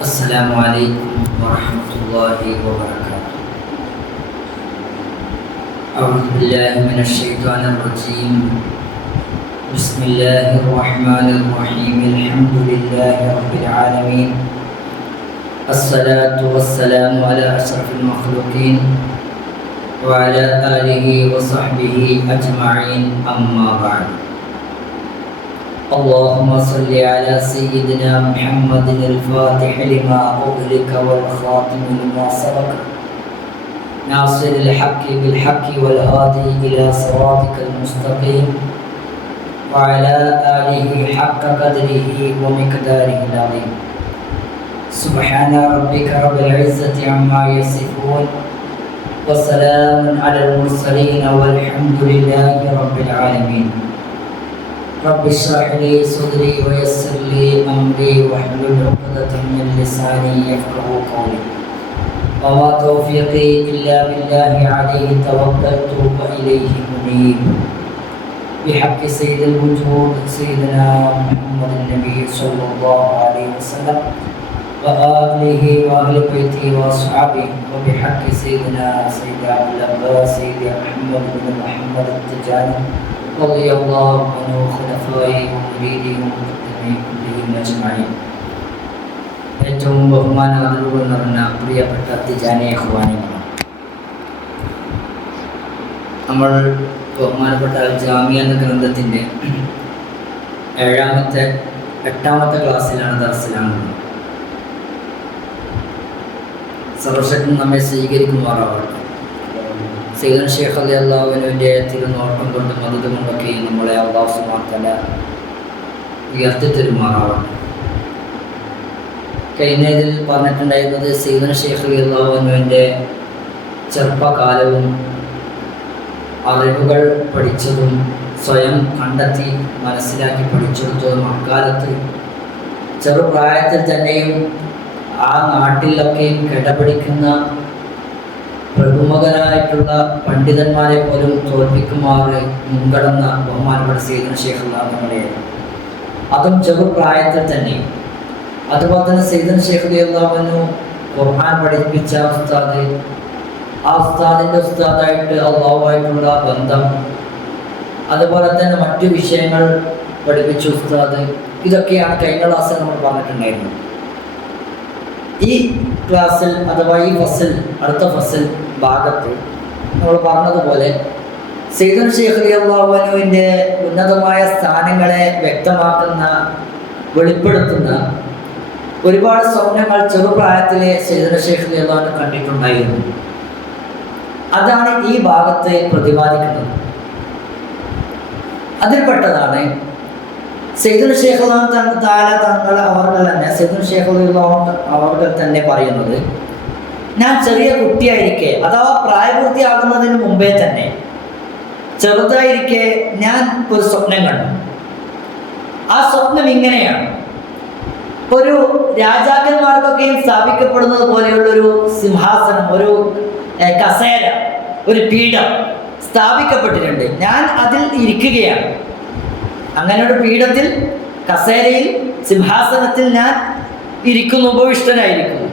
السلام عليكم ورحمة الله وبركاته. أعوذ بالله من الشيطان الرجيم. بسم الله الرحمن الرحيم. الحمد لله رب العالمين. الصلاة والسلام على أشرف المخلوقين وعلى آله وصحبه أجمعين. أما بعد. اللهم صل على سيدنا محمد الفاتح لما أغلق والخاتم لما سبق ناصر الحق بالحق والهادي إلى صراطك المستقيم وعلى آله حق قدره ومقداره العظيم. سبحان ربك رب العزة عما يصفون وسلام على المرسلين والحمد لله رب العالمين. رب اشرح لي صدري ويسر لي أمري واحلل عقدة من لساني يفقهوا قولي. وما توفيقي إلا بالله عليه توكلت وإليه منيب. بحق سيد الوجود سيدنا محمد النبي صلى الله عليه وسلم وآله وأهل بيته وأصحابه، وبحق سيدنا سيد عبد العباس سيد محمد بن محمد التجاني رضي الله عنه خلفائه ومريده ومقدميه كلهم أجمعين. ഏറ്റവും ബഹുമാനാദരവുകൾ നിറഞ്ഞ പ്രിയപ്പെട്ട തിജാനി ഇഖ്വാനികളാണ്. നമ്മൾ ബഹുമാനപ്പെട്ട ജാമിയ എന്ന ഗ്രന്ഥത്തിൻ്റെ എട്ടാമത്തെ ക്ലാസ്സിലാണ്, ദർസിലാണ്. സർവശക്തൻ നമ്മെ സ്വീകരിക്കുമാറാവട്ടെ. സയ്യിദുന ശൈഖ് റളിയല്ലാഹു അൻഹുവിൻ്റെ തിരുനോട്ടം കൊണ്ടും മദദ് കൊണ്ടൊക്കെ നമ്മളെ അല്ലാഹു സുബ്ഹാനഹു വ തആല ഉയർത്തിത്തരുമാറാവട്ടെ. കഴിഞ്ഞതിൽ പറഞ്ഞിട്ടുണ്ടായിരുന്നത് സയ്യിദുന ശൈഖ് റളിയല്ലാഹു അൻഹുവിൻ്റെ ചെറുപ്പകാലവും അറിവുകൾ പഠിച്ചതും സ്വയം കണ്ടെത്തി മനസ്സിലാക്കി പഠിച്ചെടുത്തതും അക്കാലത്ത് ചെറുപ്രായത്തിൽ തന്നെയും ആ നാട്ടിലൊക്കെ കിടപിടിക്കുന്ന പ്രമുഖരായിട്ടുള്ള പണ്ഡിതന്മാരെ പോലും തോൽപ്പിക്കുമാറ് മുൻകടന്ന ബഹുമാനപ്പെട്ട സയ്യിദുന ശൈഖ് റളിയല്ലാഹു, അതും ചെറുപ്രായത്തിൽ തന്നെ. അതുപോലെ തന്നെ സയ്യിദുന ശൈഖ് റളിയല്ലാഹു അൻഹു ഖുർആൻ പഠിപ്പിച്ച ഉസ്താദ്, ആ ഉസ്താദിൻ്റെ ഉസ്താദായിട്ട് അള്ളാഹുവായിട്ടുള്ള ബന്ധം, അതുപോലെ തന്നെ മറ്റു വിഷയങ്ങൾ പഠിപ്പിച്ച ഉസ്താദ്, ഇതൊക്കെയാണ് കഴിഞ്ഞ ക്ലാസ്സിൽ നമ്മൾ പറഞ്ഞിട്ടുണ്ടായിരുന്നത്. ഈ ക്ലാസ്സിൽ അഥവാ ഈ ഫസിൽ, അടുത്ത ഫസിൽ ഭാഗത്ത് നമ്മൾ പറഞ്ഞതുപോലെ സയ്യിദുന ശൈഖ് റളിയല്ലാഹു അൻഹുവിൻ്റെ ഉന്നതമായ സ്ഥാനങ്ങളെ വ്യക്തമാക്കുന്ന, വെളിപ്പെടുത്തുന്ന ഒരുപാട് സ്വപ്നങ്ങൾ ചെറുപ്രായത്തിലെ സയ്യിദുന ശൈഖ് റളിയല്ലാഹു അൻഹു കണ്ടിട്ടുണ്ടായിരുന്നു. അതാണ് ഈ ഭാഗത്ത് പ്രതിപാദിക്കുന്നത്. അതിൽപ്പെട്ടതാണ് സയ്യിദുന ശൈഖ് റളിയല്ലാഹു തആല തങ്ങൾ സയ്യിദുന ശൈഖ് റളിയല്ലാഹു അവർ തന്നെ പറയുന്നത്, ഞാൻ ചെറിയ കുട്ടിയായിരിക്കെ അഥവാ പ്രായപൂർത്തിയാകുന്നതിന് മുമ്പേ തന്നെ ചെറുതായിരിക്കെ ഞാൻ ഒരു സ്വപ്നം കണ്ടു. ആ സ്വപ്നം ഇങ്ങനെയാണ്: ഒരു രാജാക്കന്മാർക്കൊക്കെയും സ്ഥാപിക്കപ്പെടുന്നത് പോലെയുള്ളൊരു സിംഹാസനം, ഒരു കസേര, ഒരു പീഠം സ്ഥാപിക്കപ്പെട്ടിട്ടുണ്ട്. ഞാൻ അതിൽ ഇരിക്കുകയാണ്. അങ്ങനെ ഒരു പീഠത്തിൽ, കസേരയിൽ, സിംഹാസനത്തിൽ ഞാൻ ഇരിക്കുന്നു, ഉപവിഷ്ടനായിരിക്കുന്നു.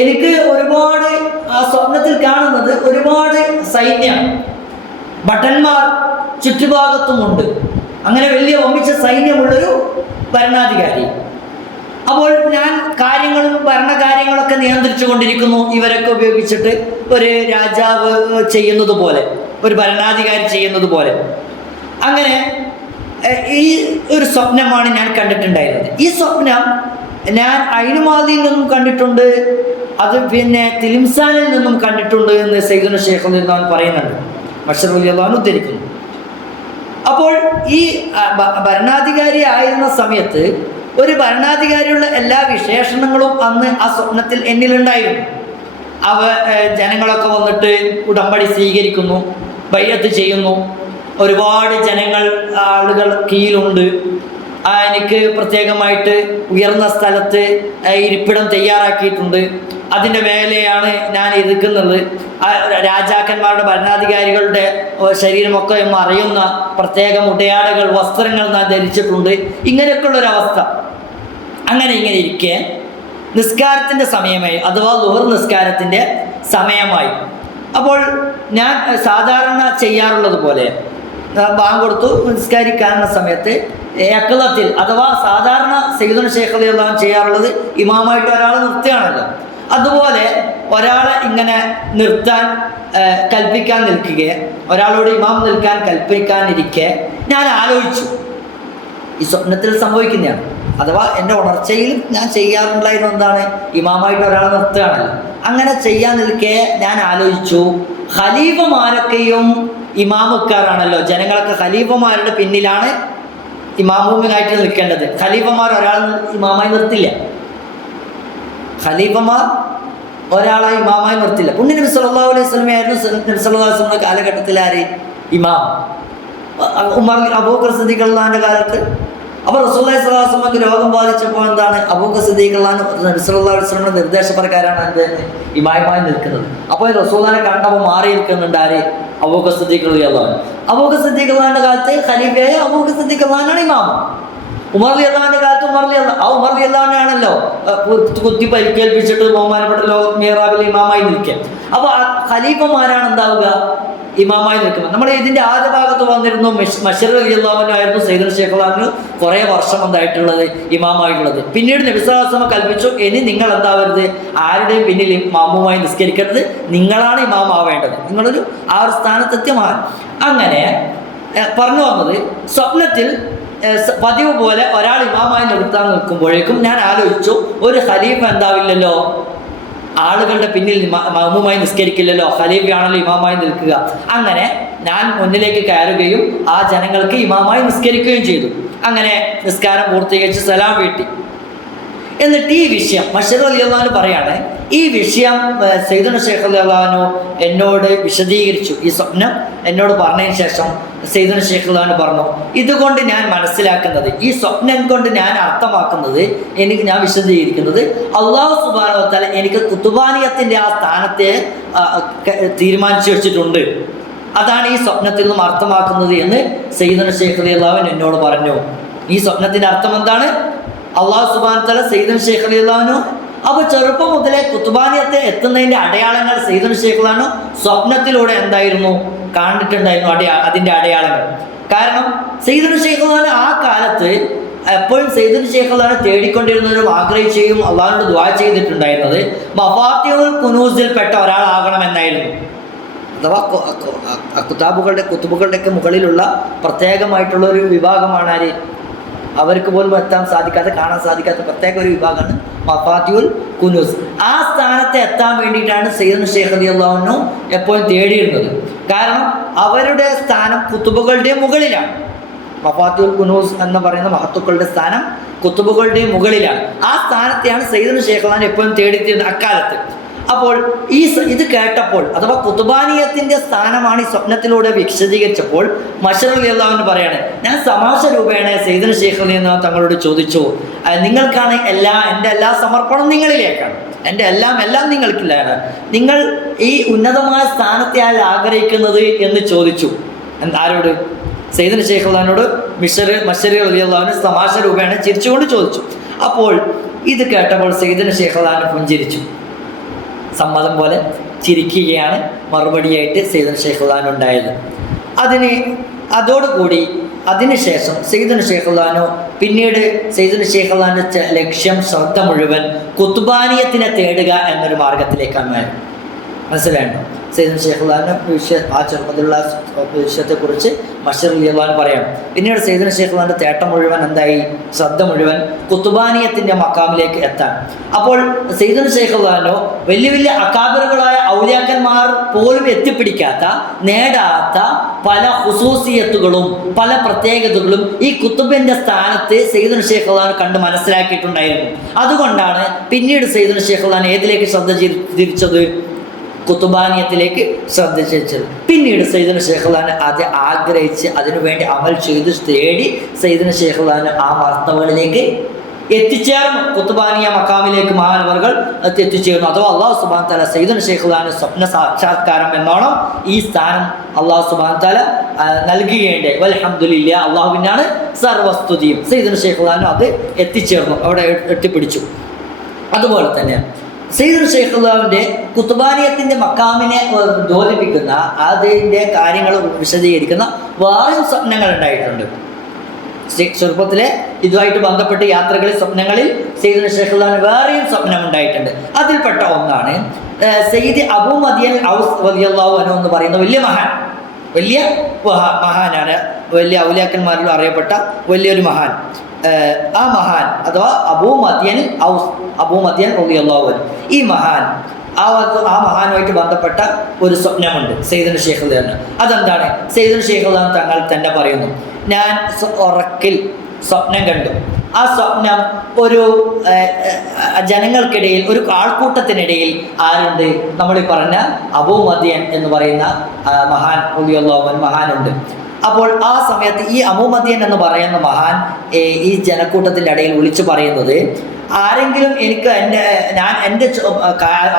എനിക്ക് ഒരുപാട്, ആ സ്വപ്നത്തിൽ കാണുന്നത് ഒരുപാട് സൈന്യം, ഭടന്മാർ ചുറ്റുഭാഗത്തുമുണ്ട്. അങ്ങനെ വലിയ വമ്പിച്ച സൈന്യമുള്ളൊരു ഭരണാധികാരി. അപ്പോൾ ഞാൻ ഭരണകാര്യങ്ങളൊക്കെ നിയന്ത്രിച്ചു കൊണ്ടിരിക്കുന്നു. ഇവരൊക്കെ ഉപയോഗിച്ചിട്ട് ഒരു രാജാവ് ചെയ്യുന്നത് പോലെ, ഒരു ഭരണാധികാരി ചെയ്യുന്നത് പോലെ. അങ്ങനെ ഈ ഒരു സ്വപ്നമാണ് ഞാൻ കണ്ടിട്ടുണ്ടായിരുന്നത്. ഈ സ്വപ്നം ഞാൻ ഐനുമാദിയിൽ നിന്നും കണ്ടിട്ടുണ്ട്, അത് പിന്നെ തിലിംസാനിൽ നിന്നും കണ്ടിട്ടുണ്ട് എന്ന് സയ്യിദുന ശൈഖ് റളിയല്ലാഹു അൻഹു പറയുന്നുണ്ട്. മശ്ഹൂർ റളിയല്ലാഹു അൻഹു ഉദ്ധരിക്കുന്നു. അപ്പോൾ ഈ ഭരണാധികാരി ആയിരുന്ന സമയത്ത് ഒരു ഭരണാധികാരിയുള്ള എല്ലാ വിശേഷണങ്ങളും അന്ന് ആ സ്വപ്നത്തിൽ എന്നിലുണ്ടായിരുന്നു. ജനങ്ങളൊക്കെ വന്നിട്ട് ഉടമ്പടി സ്വീകരിക്കുന്നു, ബൈഅത്ത് ചെയ്യുന്നു. ഒരുപാട് ആളുകൾ കീഴിലുണ്ട്. എനിക്ക് പ്രത്യേകമായിട്ട് ഉയർന്ന സ്ഥലത്ത് ഇരിപ്പിടം തയ്യാറാക്കിയിട്ടുണ്ട്. അതിൻ്റെ മേലെയാണ് ഞാൻ ഇരിക്കുന്നത്. രാജാക്കന്മാരുടെ, ഭരണാധികാരികളുടെ ശരീരമൊക്കെ അറിയുന്ന പ്രത്യേകം ഉടയാടകൾ, വസ്ത്രങ്ങൾ ഞാൻ ധരിച്ചിട്ടുണ്ട്. ഇങ്ങനെയൊക്കെയുള്ളൊരവസ്ഥ. അങ്ങനെ ഇരിക്കെ നിസ്കാരത്തിൻ്റെ സമയമായി, അഥവാ ളുഹർ നിസ്കാരത്തിൻ്റെ സമയമായി. അപ്പോൾ ഞാൻ സാധാരണ ചെയ്യാറുള്ളത് പോലെ ബാങ്ക് കൊടുത്തു നിസ്കരിക്കാനുള്ള സമയത്ത് യഖ്ളത്തിൽ, അഥവാ സാധാരണ സയ്യിദുന ശൈഖ് റളിയല്ലാഹു അൻഹു ചെയ്യാറുള്ളത് ഇമാമായിട്ട് ഒരാളെ നിർത്തുകയാണല്ലോ, അതുപോലെ ഒരാളെ ഇങ്ങനെ നിർത്താൻ കൽപ്പിക്കാൻ നിൽക്കുകയെ, ഒരാളോട് ഇമാം നിൽക്കാൻ കൽപ്പിക്കാനിരിക്കെ ഞാൻ ആലോചിച്ചു, ഈ സ്വപ്നത്തിൽ സംഭവിക്കുന്നതാണ്, അഥവാ എൻ്റെ ഉണർച്ചയിൽ ഞാൻ ചെയ്യാറുണ്ടായിരുന്ന എന്താണ്, ഇമാമായിട്ട് ഒരാളെ നിർത്തുകയാണല്ലോ. അങ്ങനെ ചെയ്യാൻ നിൽക്കെ ഞാൻ ആലോചിച്ചു, ഖലീഫമാരൊക്കെയും ഇമാമുക്കാരാണല്ലോ, ജനങ്ങളൊക്കെ ഖലീഫമാരുടെ പിന്നിലാണ് ഇമാമുമായിട്ട് നിൽക്കേണ്ടത്. ഖലീഫമാർ ഒരാൾ ഇമാമായി നിർത്തില്ല, ഖലീഫമാർ ഒരാളെ ഇമാമായി നിർത്തില്ല. പുണ്യ നബി സല്ലല്ലാഹു അലൈഹി വസല്ലമയായിരുന്നു നബി സല്ലല്ലാഹു അലൈഹി വസല്ലമയുടെ കാലഘട്ടത്തിൽ ആര് ഇമാം? ഉമർ അബൂബക്കർ സിദ്ദീഖ് റളിയല്ലാഹുവിൻ്റെ കാലത്ത്. അപ്പോൾ റസൂലുള്ളാഹി സ്വല്ലല്ലാഹു അലൈഹി വസല്ലമക്ക് രോഗം ബാധിച്ചപ്പോൾ എന്താണ്, അബൂബക്കർ സിദ്ദീഖ് റളിയല്ലാഹു നബി സല്ലല്ലാഹു അലൈഹി വസല്ലമയുടെ നിർദ്ദേശപ്രകാരമാണ് എന്ത് ഇമാമായി നിൽക്കുന്നത്. അപ്പോൾ റസൂലുള്ളാഹിനെ കണ്ടപ്പോൾ മാറി നിൽക്കുന്നുണ്ട് ആര്? അബൂബക്കർ സിദ്ദീഖ് റളിയല്ലാഹു അൻഹു. അബൂബക്കർ സിദ്ദീഖ് റളിയല്ലാഹുവിൻ്റെ കാലത്ത് ഖലീഫയായ അബൂബക്കർ സിദ്ദീഖ് റളിയല്ലാഹുവാണ് ഇമാം. ഉമർ റളിയല്ലാഹുവിൻ്റെ കാലത്ത് ഉമർ റളിയല്ലാഹുവിനാണല്ലോ കുത്തി പരിക്കേൽപ്പിച്ചിട്ട് ബഹുമാനപ്പെട്ട മിഹ്റാബിൽ ഇമാമായി നിൽക്കുക. അപ്പോൾ ഖലീഫമാരാണ് എന്താവുക, ഇമാമായി നിൽക്കുന്നത്. നമ്മൾ ഇതിൻ്റെ ആദ്യ ഭാഗത്ത് വന്നിരുന്നു, മശ്ഹർ റളിയല്ലാഹു അൻഹു ആയിരുന്നു സയ്യിദുന ശൈഖ് റളിയല്ലാഹു അൻഹു കുറേ വർഷം എന്തായിട്ടുള്ളത് ഇമാമായിട്ടുള്ളത്. പിന്നീട് നബി സല്ലല്ലാഹു അലൈഹി വസല്ലം കൽപ്പിച്ചു, ഇനി നിങ്ങൾ എന്താവരുത്, ആരുടെയും പിന്നിൽ ഇമാമുമായി നിസ്കരിക്കരുത്, നിങ്ങളാണ് ഇമാമാവേണ്ടത്, നിങ്ങളൊരു ആ ഒരു സ്ഥാനത്തെത്തിയമാണ്. അങ്ങനെ പറഞ്ഞു വന്നത്, സ്വപ്നത്തിൽ പതിവ് പോലെ ഒരാൾ ഇമാമായി നിർത്താൻ നിൽക്കുമ്പോഴേക്കും ഞാൻ ആലോചിച്ചു, ഒരു ഖലീഫ എന്താവില്ലല്ലോ, ആളുകളുടെ പിന്നിൽ ഇമാമുമായി നിസ്കരിക്കില്ലല്ലോ, ഖലീഫയാണല്ലോ ഇമാമായി നിൽക്കുക. അങ്ങനെ ഞാൻ മുന്നിലേക്ക് കയറുകയും ആ ജനങ്ങൾക്ക് ഇമാമായി നിസ്കരിക്കുകയും ചെയ്തു. അങ്ങനെ നിസ്കാരം പൂർത്തീകരിച്ച് സലാം വീട്ടി. എന്നിട്ട് ഈ വിഷയം മശ്ഹർ റളിയല്ലാഹു അൻഹു പറയാണ്, ഈ വിഷയം സയ്യിദുന ശൈഖ് റളിയല്ലാഹു അൻഹു എന്നോട് വിശദീകരിച്ചു. ഈ സ്വപ്നം എന്നോട് പറഞ്ഞതിന് ശേഷം സയ്യിദുന ശൈഖ് റളിയല്ലാഹു അൻഹു പറഞ്ഞു, ഇതുകൊണ്ട് ഞാൻ മനസ്സിലാക്കുന്നത്, ഈ സ്വപ്നം കൊണ്ട് ഞാൻ അർത്ഥമാക്കുന്നത്, ഞാൻ വിശദീകരിക്കുന്നത്, അല്ലാഹു സുബ്ഹാനഹു വ തആല എനിക്ക് ഖുതുബാനിയത്തിൻ്റെ ആ സ്ഥാനത്തെ തീരുമാനിച്ചു വെച്ചിട്ടുണ്ട്, അതാണ് ഈ സ്വപ്നത്തിൽ നിന്നും അർത്ഥമാക്കുന്നത് എന്ന് സയ്യിദുന ശൈഖ് റളിയല്ലാഹു അൻഹു എന്നോട് പറഞ്ഞു. ഈ സ്വപ്നത്തിൻ്റെ അർത്ഥം എന്താണ്? അല്ലാഹു സുബ്ഹാനഹു വ തആല സയ്യിദുന ശൈഖ് റളിയല്ലാഹു അൻഹു അപ്പോൾ ചെറുപ്പം മുതലേ ഖുതുബാനിയത്തെ എത്തുന്നതിൻ്റെ അടയാളങ്ങൾ സയ്യിദുന ശൈഖ് റളിയല്ലാഹു അൻഹു സ്വപ്നത്തിലൂടെ എന്തായിരുന്നു കണ്ടിട്ടുണ്ടായിരുന്നു, അതിൻ്റെ അടയാളങ്ങൾ. കാരണം സയ്യിദുന ശൈഖ് റളിയല്ലാഹു അൻഹു ആ കാലത്ത് എപ്പോഴും സയ്യിദുന ശൈഖ് റളിയല്ലാഹു അൻഹു തേടിക്കൊണ്ടിരുന്നവരും ആഗ്രഹിക്കുകയും അള്ളാഹുവിനോട് ദുആ ചെയ്തിട്ടുണ്ടായിരുന്നത് മഫാത്തിഹുൽ കുനൂസിൽപ്പെട്ട ഒരാളാകണമെന്നായിരുന്നു. അഥവാ കുത്തുബുകളുടെയൊക്കെ മുകളിലുള്ള പ്രത്യേകമായിട്ടുള്ള ഒരു വിഭാഗമാണ് ആര്? അവർക്ക് പോലും എത്താൻ സാധിക്കാത്ത, കാണാൻ സാധിക്കാത്ത പ്രത്യേക ഒരു വിഭാഗമാണ് മഫാത്തിഹുൽ കുനൂസ്. ആ സ്ഥാനത്ത് എത്താൻ വേണ്ടിയിട്ടാണ് സയ്യിദുന ശൈഖ് റളിയല്ലാഹു അൻഹു എപ്പോഴും തേടിയിരുന്നത്. കാരണം അവരുടെ സ്ഥാനം കുത്തുബുകളുടെ മുകളിലാണ്. മഫാത്തിഹുൽ കുനൂസ് എന്ന് പറയുന്ന മഹത്തുക്കളുടെ സ്ഥാനം കുത്തുബുകളുടെ മുകളിലാണ്. ആ സ്ഥാനത്തെയാണ് സയ്യിദുന ശൈഖ് റളിയല്ലാഹു അൻഹു എപ്പോഴും തേടിയിരുന്നത് അക്കാലത്ത്. അപ്പോൾ ഇത് കേട്ടപ്പോൾ, അഥവാ ഖുതുബാനിയത്തിൻ്റെ സ്ഥാനമാണ് ഈ സ്വപ്നത്തിലൂടെ വിശദീകരിച്ചപ്പോൾ മശ്ഹർ റളിയല്ലാഹു അൻഹു പറയാണ്, ഞാൻ തമാശ രൂപേണ സയ്യിദുന ശൈഖ് റളിയല്ലാഹു അൻഹു തങ്ങളോട് ചോദിച്ചു, നിങ്ങൾക്കാണ് എൻ്റെ എല്ലാ സമർപ്പണം നിങ്ങളിലേക്കാണ്, എൻ്റെ എല്ലാം നിങ്ങൾക്കില്ലാണ്, നിങ്ങൾ ഈ ഉന്നതമായ സ്ഥാനത്തെയാണ് ആഗ്രഹിക്കുന്നത് എന്ന് ചോദിച്ചു. ആരോട്? സയ്യിദുന ശൈഖ് റളിയല്ലാഹു അൻഹുവിനോട് മശ്ഹർ റളിയല്ലാഹു അൻഹു തമാശ രൂപേണ ചിരിച്ചുകൊണ്ട് ചോദിച്ചു. അപ്പോൾ ഇത് കേട്ടപ്പോൾ സയ്യിദുന ശൈഖ് റളിയല്ലാഹു അൻഹു പുഞ്ചിരിച്ചു, സമ്മതം പോലെ ചിരിക്കുകയാണ് മറുപടിയായിട്ട് സയ്യിദുന ശൈഖ് റളിയല്ലാഹു അൻഹു ഉണ്ടായത്. അതോടുകൂടി അതിനുശേഷം സയ്യിദുന ശൈഖ് റളിയല്ലാഹു അൻഹു പിന്നീട് സയ്യിദുന ശൈഖ് റളിയല്ലാഹു അൻഹുവിൻ്റെ ലക്ഷ്യം, ശ്രദ്ധ മുഴുവൻ ഖുതുബാനിയത്തിനെ തേടുക എന്നൊരു മാർഗത്തിലേക്കാണ്. മനസ്സിലായോ? സയ്യിദുന ശൈഖ് റളിയല്ലാഹു അൻഹു ആ ചെറുപ്പത്തിലുള്ള വിഷയത്തെക്കുറിച്ച് മശ്ഹർ റളിയല്ലാഹു അൻഹു പറയണം. പിന്നീട് സയ്യിദുന ശൈഖ് റളിയല്ലാഹു അൻഹുവിൻ്റെ തേട്ടം മുഴുവൻ എന്തായി? ശ്രദ്ധ മുഴുവൻ ഖുതുബാനിയത്തിൻ്റെ മക്കാമിലേക്ക് എത്താൻ. അപ്പോൾ സയ്യിദുന ശൈഖ് റളിയല്ലാഹു അൻഹു വലിയ വലിയ അകാബിറുകളായ ഔലിയാക്കന്മാർ പോലും എത്തിപ്പിടിക്കാത്ത, നേടാത്ത പല ഖുസൂസിയത്തുകളും പല പ്രത്യേകതകളും ഈ ഖുതുബിൻ്റെ സ്ഥാനത്ത് സയ്യിദുന ശൈഖ് റളിയല്ലാഹു അൻഹു കണ്ട് മനസ്സിലാക്കിയിട്ടുണ്ടായിരുന്നു. അതുകൊണ്ടാണ് പിന്നീട് സയ്യിദുന ശൈഖ് റളിയല്ലാഹു അൻഹു ഏതിലേക്ക് ശ്രദ്ധ തിരിച്ചത്? ഖുതുബാനിയത്തിലേക്ക് ശ്രദ്ധിച്ചത്. പിന്നീട് സയ്യിദുന ശൈഖ് റളിയല്ലാഹു അൻഹു അത് ആഗ്രഹിച്ച് അതിനുവേണ്ടി അമൽ ചെയ്ത് തേടി സയ്യിദുന ശൈഖ് റളിയല്ലാഹു അൻഹു ആ മർത്തബകളിലേക്ക് എത്തിച്ചേർന്നു. ഖുതുബാനിയ മക്കാമിലേക്ക് മഹാനവർകൾ എത്തിച്ചേർന്നു. അഥവാ അല്ലാഹു സുബ്ഹാനഹു വ തആല സയ്യിദുന ശൈഖ് റളിയല്ലാഹു അൻഹു സ്വപ്ന സാക്ഷാത്കാരം എന്നോണം ഈ സ്ഥാനം അല്ലാഹു സുബ്ഹാനഹു വ തആല നൽകുകയുണ്ടായി. വൽഹംദുലില്ലാ, അല്ലാഹുവിനാണ് സർവസ്തുതിയും. സയ്യിദുന ശൈഖ് റളിയല്ലാഹു അൻഹു അത് എത്തിച്ചേർന്നു, അവിടെ എത്തിപ്പിടിച്ചു. അതുപോലെ തന്നെ സയ്യിദുൽ ശൈഖുല്ലാവിൻ്റെ കുത്തുബാനിയത്തിൻ്റെ മക്കാമിനെ ദ്യോതിപ്പിക്കുന്ന അതിൻ്റെ കാര്യങ്ങൾ വിശദീകരിക്കുന്ന വേറെയും സ്വപ്നങ്ങൾ ഉണ്ടായിട്ടുണ്ട്. ചെറുപ്പത്തിലെ ഇതുമായിട്ട് ബന്ധപ്പെട്ട് യാത്രകളിൽ സ്വപ്നങ്ങളിൽ സയ്യിദുൽ ശൈഖുല്ലാവിന് വേറെയും സ്വപ്നം ഉണ്ടായിട്ടുണ്ട്. അതിൽപ്പെട്ട ഒന്നാണ് സയ്യിദ് അബൂ മദിയൻ ഔസ് റളിയല്ലാഹു അൻഹു എന്ന് പറയുന്ന വലിയ മഹാനാണ്, വലിയ ഔലിയാക്കന്മാരിലും അറിയപ്പെട്ട വലിയൊരു മഹാൻ. ആ മഹാൻ അഥവാ അബൂ മദിയൻ ഔസ്, അബൂ മദിയൻ റളിയല്ലാഹു അൻഹു, ഈ മഹാൻ ആ മഹാനുമായിട്ട് ബന്ധപ്പെട്ട ഒരു സ്വപ്നമുണ്ട് സയ്യിദുൽ ശൈഖുല്ലാഹ്. അതെന്താണ്? സയ്യിദുൽ ശൈഖുല്ലാഹ് തങ്ങൾ തന്നെ പറയുന്നു, ഞാൻ ഉറക്കിൽ സ്വപ്നം കണ്ടു. ആ സ്വപ്നം ഒരു ജനങ്ങൾക്കിടയിൽ, ഒരു ആൾക്കൂട്ടത്തിനിടയിൽ ആരുണ്ട്? നമ്മൾ ഈ പറഞ്ഞ അബൂ മദിയൻ എന്ന് പറയുന്ന മഹാൻ റളിയല്ലാഹു അൻഹു മഹാനുണ്ട്. അപ്പോൾ ആ സമയത്ത് ഈ അബൂ മദിയൻ എന്ന് പറയുന്ന മഹാൻ ഈ ജനക്കൂട്ടത്തിൻ്റെ ഇടയിൽ വിളിച്ചു പറയുന്നത്, ആരെങ്കിലും എനിക്ക് എൻ്റെ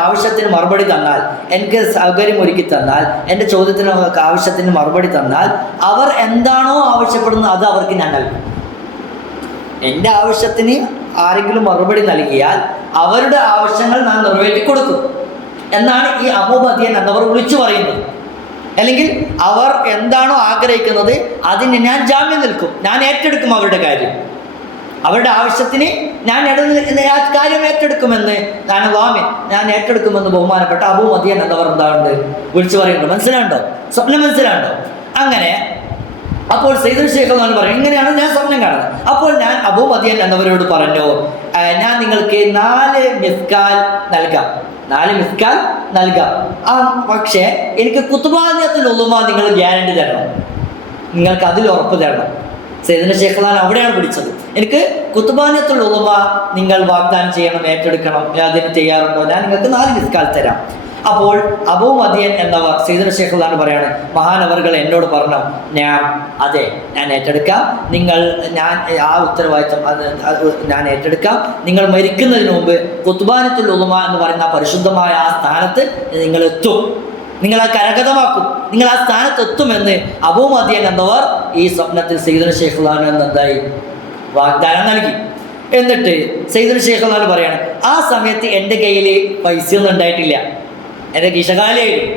ആവശ്യത്തിന് മറുപടി തന്നാൽ, എനിക്ക് സൗകര്യം ഒരുക്കി തന്നാൽ, എൻ്റെ ചോദ്യത്തിന് ആവശ്യത്തിന് മറുപടി തന്നാൽ, അവർ എന്താണോ ആവശ്യപ്പെടുന്നത് അത് അവർക്ക് ഞാൻ നൽകും. എൻ്റെ ആവശ്യത്തിന് ആരെങ്കിലും മറുപടി നൽകിയാൽ അവരുടെ ആവശ്യങ്ങൾ ഞാൻ നിറവേറ്റി കൊടുക്കും എന്നാണ് ഈ അബൂ മദിയൻ എന്നവർ വിളിച്ചു പറയുന്നത്. അല്ലെങ്കിൽ അവർ എന്താണോ ആഗ്രഹിക്കുന്നത് അതിന് ഞാൻ ജാമ്യം നിൽക്കും, ഞാൻ ഏറ്റെടുക്കും അവരുടെ കാര്യം. അവരുടെ ആവശ്യത്തിന് ഞാൻ ആ കാര്യം ഏറ്റെടുക്കുമെന്ന് ഞാൻ ഏറ്റെടുക്കുമെന്ന് ബഹുമാനപ്പെട്ട അബൂ മദിയൻ എന്നവർ എന്താണ്ട് വിളിച്ചു പറയുന്നുണ്ട്. മനസ്സിലാണ്ടോ? സ്വപ്നം മനസ്സിലാണ്ടോ? അങ്ങനെ അപ്പോൾ സയ്യിദുൽ ശൈഖുല്ലാഹ് പറയും, ഇങ്ങനെയാണ് ഞാൻ സ്വപ്നം കാണുന്നത്. അപ്പോൾ ഞാൻ അബൂ മദിയൻ എന്നവരോട് പറഞ്ഞു, ഞാൻ നിങ്ങൾക്ക് 4 മിസ്കാൽ നൽകാം, 4 മിസ്കാൽ നൽകാം. പക്ഷേ എനിക്ക് കുത്തുബാനിയത്തുൽ ഉലൂമ നിങ്ങൾ ഗ്യാരണ്ടി തരണം, നിങ്ങൾക്ക് അതിൽ ഉറപ്പ് തരണം. സയ്യിദുൽ ശൈഖുല്ലാഹ് അവിടെയാണ് പിടിച്ചത്. എനിക്ക് കുത്തുബാനിയത്തുൽ ഉലൂമ നിങ്ങൾ വാഗ്ദാനം ചെയ്യണം, ഏറ്റെടുക്കണം, അതിന് തയ്യാറുണ്ടോ? ഞാൻ നിങ്ങൾക്ക് 4 മിസ്കാൽ തരാം. അപ്പോൾ അബൂ മദിയൻ എന്നവർ സയ്യിദുൽ ശൈഖുല്ലാഹ് പറയാണ്, മഹാനവർകൾ എന്നോട് പറഞ്ഞു, ഞാൻ ഏറ്റെടുക്കാം, ഞാൻ ആ ഉത്തരവാദിത്വം ഞാൻ ഏറ്റെടുക്കാം. നിങ്ങൾ മരിക്കുന്നതിന് മുമ്പ് ഖുത്ബാനത്തുൽ ഉലമ എന്ന് പറയുന്ന പരിശുദ്ധമായ ആ സ്ഥാനത്ത് നിങ്ങൾ എത്തും, നിങ്ങൾ ആ കരഗതമാക്കും, നിങ്ങൾ ആ സ്ഥാനത്ത് എത്തുമെന്ന് അബൂ മദിയൻ എന്നവർ ഈ സ്വപ്നത്തിൽ സയ്യിദുൽ ശൈഖുല്ലാഹ് എന്തായി വാഗ്ദാനം നൽകി. എന്നിട്ട് സയ്യിദുൽ ശൈഖുല്ലാഹ് പറയാണ്, ആ സമയത്ത് എൻ്റെ കയ്യിൽ പൈസയൊന്നും ഉണ്ടായിട്ടില്ല, എൻ്റെ കിശകാലയായിരുന്നു.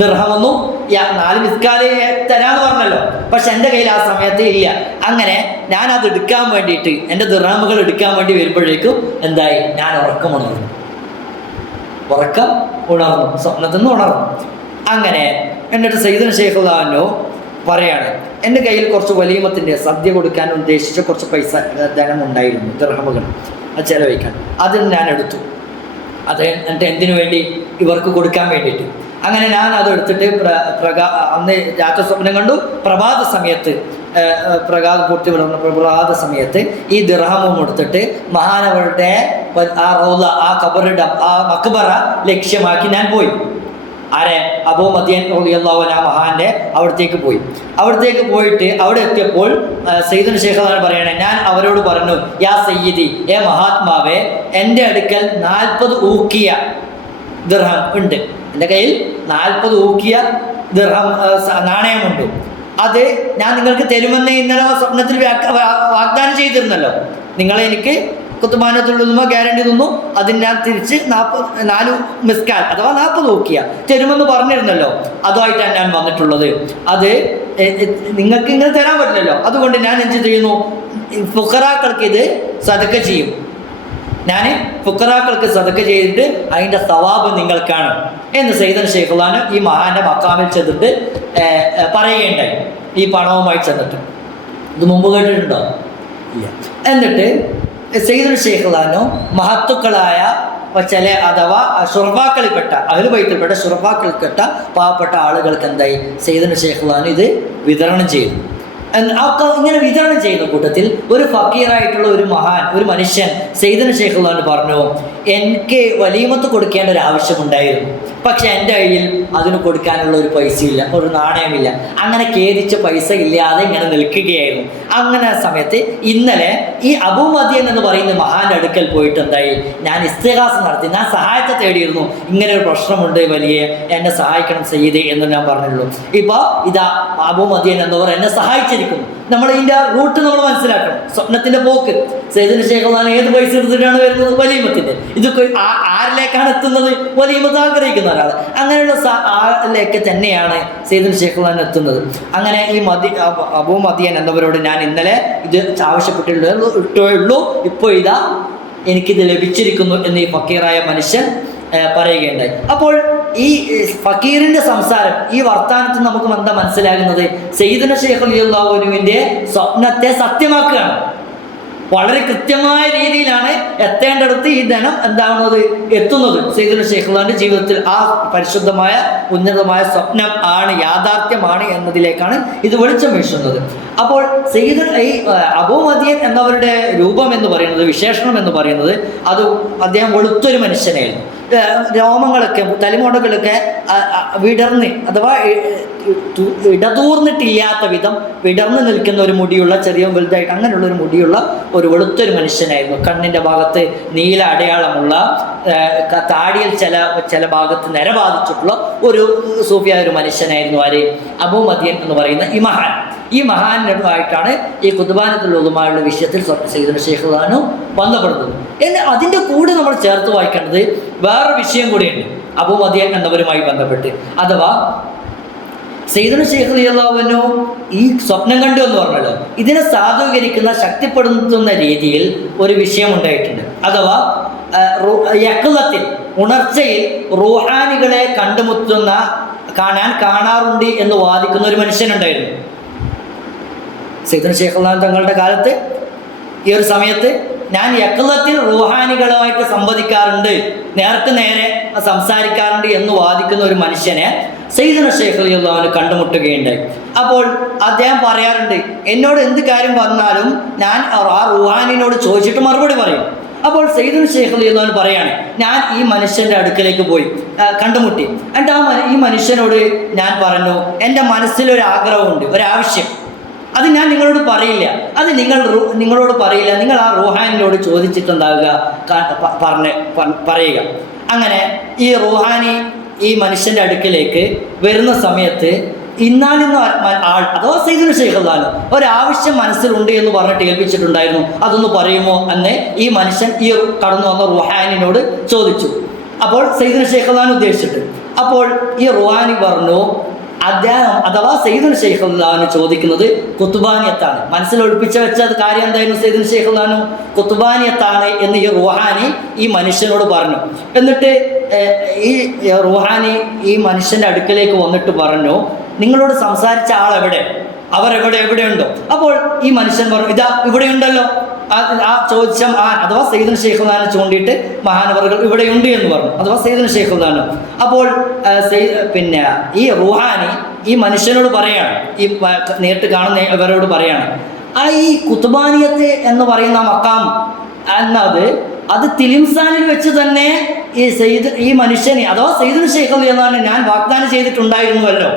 ദിർഹമൊന്നും 4 മിസ്കാല് തരാന്ന് പറഞ്ഞല്ലോ, പക്ഷെ എൻ്റെ കയ്യിൽ ആ സമയത്ത് ഇല്ല. അങ്ങനെ ഞാൻ അത് എടുക്കാൻ വേണ്ടിയിട്ട്, എൻ്റെ ദിർഹമുകൾ എടുക്കാൻ വേണ്ടി വരുമ്പോഴേക്കും എന്തായി, ഞാൻ ഉറക്കം ഉണർന്നു, സ്വപ്നത്തിൽ നിന്ന് ഉണർന്നു. അങ്ങനെ എന്നിട്ട് സയ്യിദുൽ ശൈഖുല്ലാഹ് പറയാണ്, എൻ്റെ കയ്യിൽ കുറച്ച് വലീമത്തിൻ്റെ സദ്യ കൊടുക്കാൻ ഉദ്ദേശിച്ച കുറച്ച് പൈസ ധനം ഉണ്ടായിരുന്നു, ദിർഹമുകൾ ചെലവഴിക്കാൻ. അതിന് ഞാൻ എടുത്തു. അത് എന്നിട്ട് എന്തിനു വേണ്ടി? ഇവർക്ക് കൊടുക്കാൻ വേണ്ടിയിട്ട്. അങ്ങനെ ഞാൻ അത് എടുത്തിട്ട് അന്ന് രാത്രി സ്വപ്നം കണ്ടു, പ്രഭാത സമയത്ത് പൂർത്തി വിളർന്ന പ്രഭാത സമയത്ത് ഈ ദിർഹമും എടുത്തിട്ട് മഹാനവരുടെ ആ റൗള, ആ ഖബറിടം, ആ മക്ബറ ലക്ഷ്യമാക്കി ഞാൻ പോയി. ആരെ? അബൂ മദിയൻ റളിയല്ലാഹു അൻഹു മഹാന്റെ അവിടത്തേക്ക് പോയി. അവിടത്തേക്ക് പോയിട്ട് അവിടെ എത്തിയപ്പോൾ സയ്യിദുൽ ശൈഖുല്ലാഹ് പറയണേ, ഞാൻ അവരോട് പറഞ്ഞു, യാ സയ്യിദി, മഹാത്മാവേ, എൻ്റെ അടുക്കൽ 40 ഊക്കിയ ദിർഹം ഉണ്ട്. എൻ്റെ കയ്യിൽ 40 ഊക്കിയ ദിർഹം നാണയമുണ്ട്. അത് ഞാൻ നിങ്ങൾക്ക് തരുമെന്ന് ഇന്നലെ സ്വപ്നത്തിൽ വാഗ്ദാനം ചെയ്തിരുന്നല്ലോ. നിങ്ങളെനിക്ക് കുത്തുബാനത്തുൽ ഉലൂമ ഗ്യാരണ്ടി തന്നു, അതിന് ഞാൻ തിരിച്ച് 4 മിസ്കാൽ അഥവാ 40 ഊക്കിയ തരുമെന്ന് പറഞ്ഞിരുന്നല്ലോ. അതുമായിട്ടാണ് ഞാൻ വന്നിട്ടുള്ളത്. അത് നിങ്ങൾക്ക് ഇങ്ങനെ തരാൻ പറ്റില്ലല്ലോ, അതുകൊണ്ട് ഞാൻ എന്ത് ചെയ്യുന്നു, ഫുഖറാക്കൾക്ക് ഇത് സദക്ക ചെയ്യും. ഞാൻ ഫുഖറാക്കൾക്ക് സദക്ക ചെയ്തിട്ട് അതിൻ്റെ സവാബ് നിങ്ങൾക്കാണ് എന്ന് സയ്യിദുൽ ശൈഖുല്ലാഹ് ഈ മഹാന്റെ മക്കാമിൽ ചെന്നിട്ട് പറയുകയുണ്ടായി. ഈ പണവുമായി ചെന്നിട്ട് ഇത് മുമ്പ് കേട്ടിട്ടുണ്ടോ? ഇല്ല. എന്നിട്ട് സയ്യിദുൽ ശൈഖുല്ലാഹ് മഹത്തുക്കളായ ചില അഥവാ ശുറഫാക്കളിൽപ്പെട്ട അഹ്ലുബൈത്തിൽപ്പെട്ട ശുറഫാക്കളിൽപ്പെട്ട പാവപ്പെട്ട ആളുകൾക്ക് എന്തായി, സയ്യിദുൽ ശൈഖുല്ലാഹ് ഇത് വിതരണം ചെയ്തു. ഇങ്ങനെ വിതരണം ചെയ്യുന്ന കൂട്ടത്തിൽ ഒരു ഫക്കീറായിട്ടുള്ള ഒരു മനുഷ്യൻ സയ്യിദുൽ ശൈഖുല്ലാഹ് പറഞ്ഞു, എനിക്ക് വലീമത്ത് കൊടുക്കേണ്ട ഒരു ആവശ്യമുണ്ടായിരുന്നു, പക്ഷെ എൻ്റെ കയ്യിൽ അതിന് കൊടുക്കാനുള്ള ഒരു പൈസയില്ല, ഒരു നാണയമില്ല. അങ്ങനെ ഖേദിച്ച പൈസ ഇല്ലാതെ ഇങ്ങനെ നിൽക്കുകയായിരുന്നു. അങ്ങനെ സമയത്ത് ഇന്നലെ ഈ അബൂ മദിയൻ എന്ന് പറയുന്ന മഹാന്റെ അടുക്കൽ പോയിട്ട് എന്തായി, ഞാൻ ഇസ്തിഗാസ നടത്തി, ഞാൻ സഹായത്തെ തേടിയിരുന്നു. ഇങ്ങനെ ഒരു പ്രശ്നമുണ്ട്, വലിയ എന്നെ സഹായിക്കണം സയ്യിദേ എന്ന് ഞാൻ പറഞ്ഞുള്ളൂ. ഇപ്പോൾ ഇതാ അബൂ മദിയൻ എന്നവർ എന്നെ സഹായിച്ചിരിക്കുന്നു. നമ്മൾ ഇതിൻ്റെ റൂട്ട് നമ്മൾ മനസ്സിലാക്കണം, സ്വപ്നത്തിൻ്റെ പോക്ക്. സയ്യിദുൽ ഷേഖുൽ ഏത് പൈസ എടുത്തിട്ടാണ് വരുന്നത്? വലീമത്തിന്റെ. ഇതൊക്കെ ആരിലേക്കാണ് എത്തുന്നത്? വലീമത്ത് ആഗ്രഹിക്കുന്ന ഒരാൾ. അങ്ങനെയുള്ള ആളിലേക്ക് തന്നെയാണ് സയ്യിദുൽ ഷേഖുൽ എത്തുന്നത്. അങ്ങനെ ഈ അബൂ മദിയൻ എന്നവരോട് ഞാൻ ഇന്നലെ ഇത് ആവശ്യപ്പെട്ടിട്ടുള്ളൂ, ഇപ്പോൾ ഇതാ എനിക്കിത് ലഭിച്ചിരിക്കുന്നു എന്ന് ഈ ഫക്കീറായ മനുഷ്യൻ പറയുകയുണ്ടായി. അപ്പോൾ ഈ ഫക്കീറിന്റെ സംസാരം, ഈ വർത്താനത്തിൽ നമുക്ക് എന്താ മനസ്സിലാകുന്നത്? സയ്യിദുന ശൈഖ് റളിയല്ലാഹു അൻഹുവിന്റെ സ്വപ്നത്തെ സത്യമാക്കുകയാണ്. വളരെ കൃത്യമായ രീതിയിലാണ് എത്തേണ്ടടുത്ത് ഈ ധനം എന്താവുന്നത്, എത്തുന്നത്. സയ്യിദുന ശൈഖ് റളിയല്ലാഹുവിന്റെ ജീവിതത്തിൽ ആ പരിശുദ്ധമായ ഉന്നതമായ സ്വപ്നം ആണ്, യാഥാർത്ഥ്യമാണ് എന്നതിലേക്കാണ് ഇത് വെളിച്ചം വീശുന്നത്. അപ്പോൾ ഈ അബൂ മദിയൻ എന്നവരുടെ രൂപം എന്ന് പറയുന്നത്, വിശേഷണം എന്ന് പറയുന്നത്, അത് അദ്ദേഹം വെളുത്തൊരു മനുഷ്യനായിരുന്നു. രോമങ്ങളൊക്കെ തലമുടകളൊക്കെ വിടർന്ന് അഥവാ ഇടതൂർന്നിട്ടില്ലാത്ത വിധം വിടർന്ന് നിൽക്കുന്ന ഒരു മുടിയുള്ള, ചെറിയ വലുതായിട്ട് അങ്ങനെയുള്ള ഒരു മുടിയുള്ള ഒരു വെളുത്തൊരു മനുഷ്യനായിരുന്നു. കണ്ണിൻ്റെ ഭാഗത്ത് നീല അടയാളമുള്ള, താടിയിൽ ചില ഭാഗത്ത് നിര ബാധിച്ചിട്ടുള്ള ഒരു സൂഫിയായ ഒരു മനുഷ്യനായിരുന്നു ആര്? അബൂ മദിയൻ എന്ന് പറയുന്ന ഈ മഹാൻ. ഈ മഹാനുമായിട്ടാണ് ഈ ഖുത്ബാനത്തുൽ ഉലമായുടെ വിഷയത്തിൽ സയ്യിദുന ശൈഖ് റളിയല്ലാഹു ബന്ധപ്പെടുന്നത്. എന്നാൽ അതിൻ്റെ കൂടെ നമ്മൾ ചേർത്ത് വായിക്കേണ്ടത് വേറൊരു വിഷയം കൂടിയുണ്ട് അബൂ മദിയൻ എന്നവരുമായി ബന്ധപ്പെട്ട്. അഥവാ സയ്യിദുന ശൈഖ് റളിയല്ലാഹു അൻഹു ഈ സ്വപ്നം കണ്ടു എന്ന് പറഞ്ഞല്ലോ, ഇതിനെ സാധൂകരിക്കുന്ന, ശക്തിപ്പെടുത്തുന്ന രീതിയിൽ ഒരു വിഷയം ഉണ്ടായിട്ടുണ്ട്. അഥവാ യഖ്ലത്തിൽ, ഉണർച്ചയിൽ റൂഹാനികളെ കാണാറുണ്ട് എന്ന് വാദിക്കുന്ന ഒരു മനുഷ്യനുണ്ടായിരുന്നു. സയ്യിദുന ശൈഖ് റളിയല്ലാഹു തങ്ങളുടെ കാലത്ത് ഈ ഒരു സമയത്ത് ഞാൻ യഖ്ലത്തിൽ റൂഹാനികളുമായിട്ട് സംവദിക്കാറുണ്ട്, നേർക്ക് നേരെ സംസാരിക്കാറുണ്ട് എന്ന് വാദിക്കുന്ന ഒരു മനുഷ്യനെ സയ്യിദുന ശൈഖ് റളിയല്ലാഹു കണ്ടുമുട്ടുകയുണ്ടായി. അപ്പോൾ അദ്ദേഹം പറയാറുണ്ട്, എന്നോട് എന്ത് കാര്യം വന്നാലും ഞാൻ ആ റൂഹാനിനോട് ചോദിച്ചിട്ട് മറുപടി പറയും. അപ്പോൾ സയ്യിദുന ശൈഖ് റളിയല്ലാഹു പറയാണ്, ഞാൻ ഈ മനുഷ്യൻ്റെ അടുക്കലേക്ക് പോയി കണ്ടുമുട്ടി. എന്നിട്ട് ഈ മനുഷ്യനോട് ഞാൻ പറഞ്ഞു, എൻ്റെ മനസ്സിലൊരു ആഗ്രഹമുണ്ട്, ഒരാവശ്യം, അത് ഞാൻ നിങ്ങളോട് പറയില്ല, അത് നിങ്ങളോട് പറയില്ല, നിങ്ങൾ ആ റൂഹാനിനോട് ചോദിച്ചിട്ടുണ്ടാവുക, പറയുക. അങ്ങനെ ഈ റൂഹാനി ഈ മനുഷ്യൻ്റെ അടുക്കിലേക്ക് വരുന്ന സമയത്ത് ഇന്നാലിന്ന് ആൾ അഥവാ സയ്യിദുന ശൈഖ് റളിയല്ലാഹു ഒരാവശ്യം മനസ്സിലുണ്ട് എന്ന് പറഞ്ഞിട്ട് ഏൽപ്പിച്ചിട്ടുണ്ടായിരുന്നു, അതൊന്ന് പറയുമോ എന്ന് ഈ മനുഷ്യൻ ഈ കടന്നു വന്ന റൂഹാനിനോട് ചോദിച്ചു. അപ്പോൾ സയ്യിദുന ശൈഖ് റളിയല്ലാഹു ഉദ്ദേശിച്ചിട്ട്, അപ്പോൾ ഈ റൂഹാനി പറഞ്ഞു, അദ്ദേഹം അഥവാ സയ്യിദുന ശൈഖ് റളിയല്ലാഹു ചോദിക്കുന്നത് ഖുത്ബാനിയത്താണ്. മനസ്സിൽ ഒളിപ്പിച്ച വെച്ചത് കാര്യം എന്തായിരുന്നു? സയ്യിദുന ശൈഖ് റളിയല്ലാഹു ഖുത്ബാനിയത്താണ് എന്ന് ഈ റൂഹാനി ഈ മനുഷ്യനോട് പറഞ്ഞു. എന്നിട്ട് ഈ റൂഹാനി ഈ മനുഷ്യൻ്റെ അടുക്കലേക്ക് വന്നിട്ട് പറഞ്ഞു, നിങ്ങളോട് സംസാരിച്ച ആൾ എവിടെ? എവിടെയുണ്ടോ? അപ്പോൾ ഈ മനുഷ്യൻ പറഞ്ഞു, ഇതാ ഇവിടെയുണ്ടല്ലോ. ആ ചോദിച്ച അഥവാ സയ്യിദുന ശൈഖ് റളിയല്ലാഹു ചൂണ്ടിയിട്ട് മഹാനവറുകൾ ഇവിടെയുണ്ട് എന്ന് പറഞ്ഞു, അഥവാ സയ്യിദുന ശൈഖ് റളിയല്ലാഹു. അപ്പോൾ പിന്നെ ഈ റൂഹാനി ഈ മനുഷ്യനോട് പറയാണ്, ഈ നേരിട്ട് കാണുന്ന ഇവരോട് പറയാണ്, ഈ ഖുത്ബാനിയത്ത് എന്ന് പറയുന്ന മക്കാം അത് തിലിംസാനിൽ വെച്ച് തന്നെ ഈ മനുഷ്യനെ അഥവാ സയ്യിദുന ശൈഖ് റളിയല്ലാഹു ഞാൻ വാഗ്ദാനം ചെയ്തിട്ടുണ്ടായിരുന്നുവല്ലോ.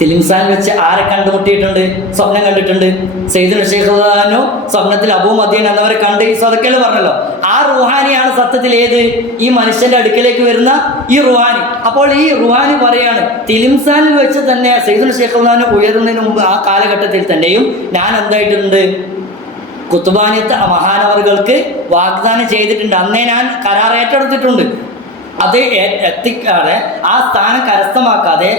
തിലിംസാനിൽ വെച്ച് ആരെ കണ്ടുമുട്ടിയിട്ടുണ്ട്? സ്വപ്നം കണ്ടിട്ടുണ്ട്. സയ്യിദുന ശൈഖ് റളിയല്ലാഹു സ്വപ്നത്തിൽ അബൂ മദിയൻ എന്നവരെ കണ്ട് ഈ സദക്കയിൽ പറഞ്ഞല്ലോ, ആ റൂഹാനിയാണ് സത്യത്തിൽ ഏത്? ഈ മനുഷ്യന്റെ അടുക്കലേക്ക് വരുന്ന ഈ റൂഹാനി. അപ്പോൾ ഈ റൂഹാനി പറയാണ്, തിലിംസാനിൽ വെച്ച് തന്നെ സയ്യിദുന ശൈഖ് റളിയല്ലാഹു ഉയരുന്നതിന് മുമ്പ് ആ കാലഘട്ടത്തിൽ തന്നെയും ഞാൻ എന്തായിട്ടുണ്ട്? ഖുത്ബാനിയത്ത് മഹാനവറുകൾക്ക് വാഗ്ദാനം ചെയ്തിട്ടുണ്ട്, അന്നേ ഞാൻ കരാർ ഏറ്റെടുത്തിട്ടുണ്ട്. അത് എത്തിക്കാതെ, ആ സ്ഥാനം കരസ്ഥമാക്കാതെ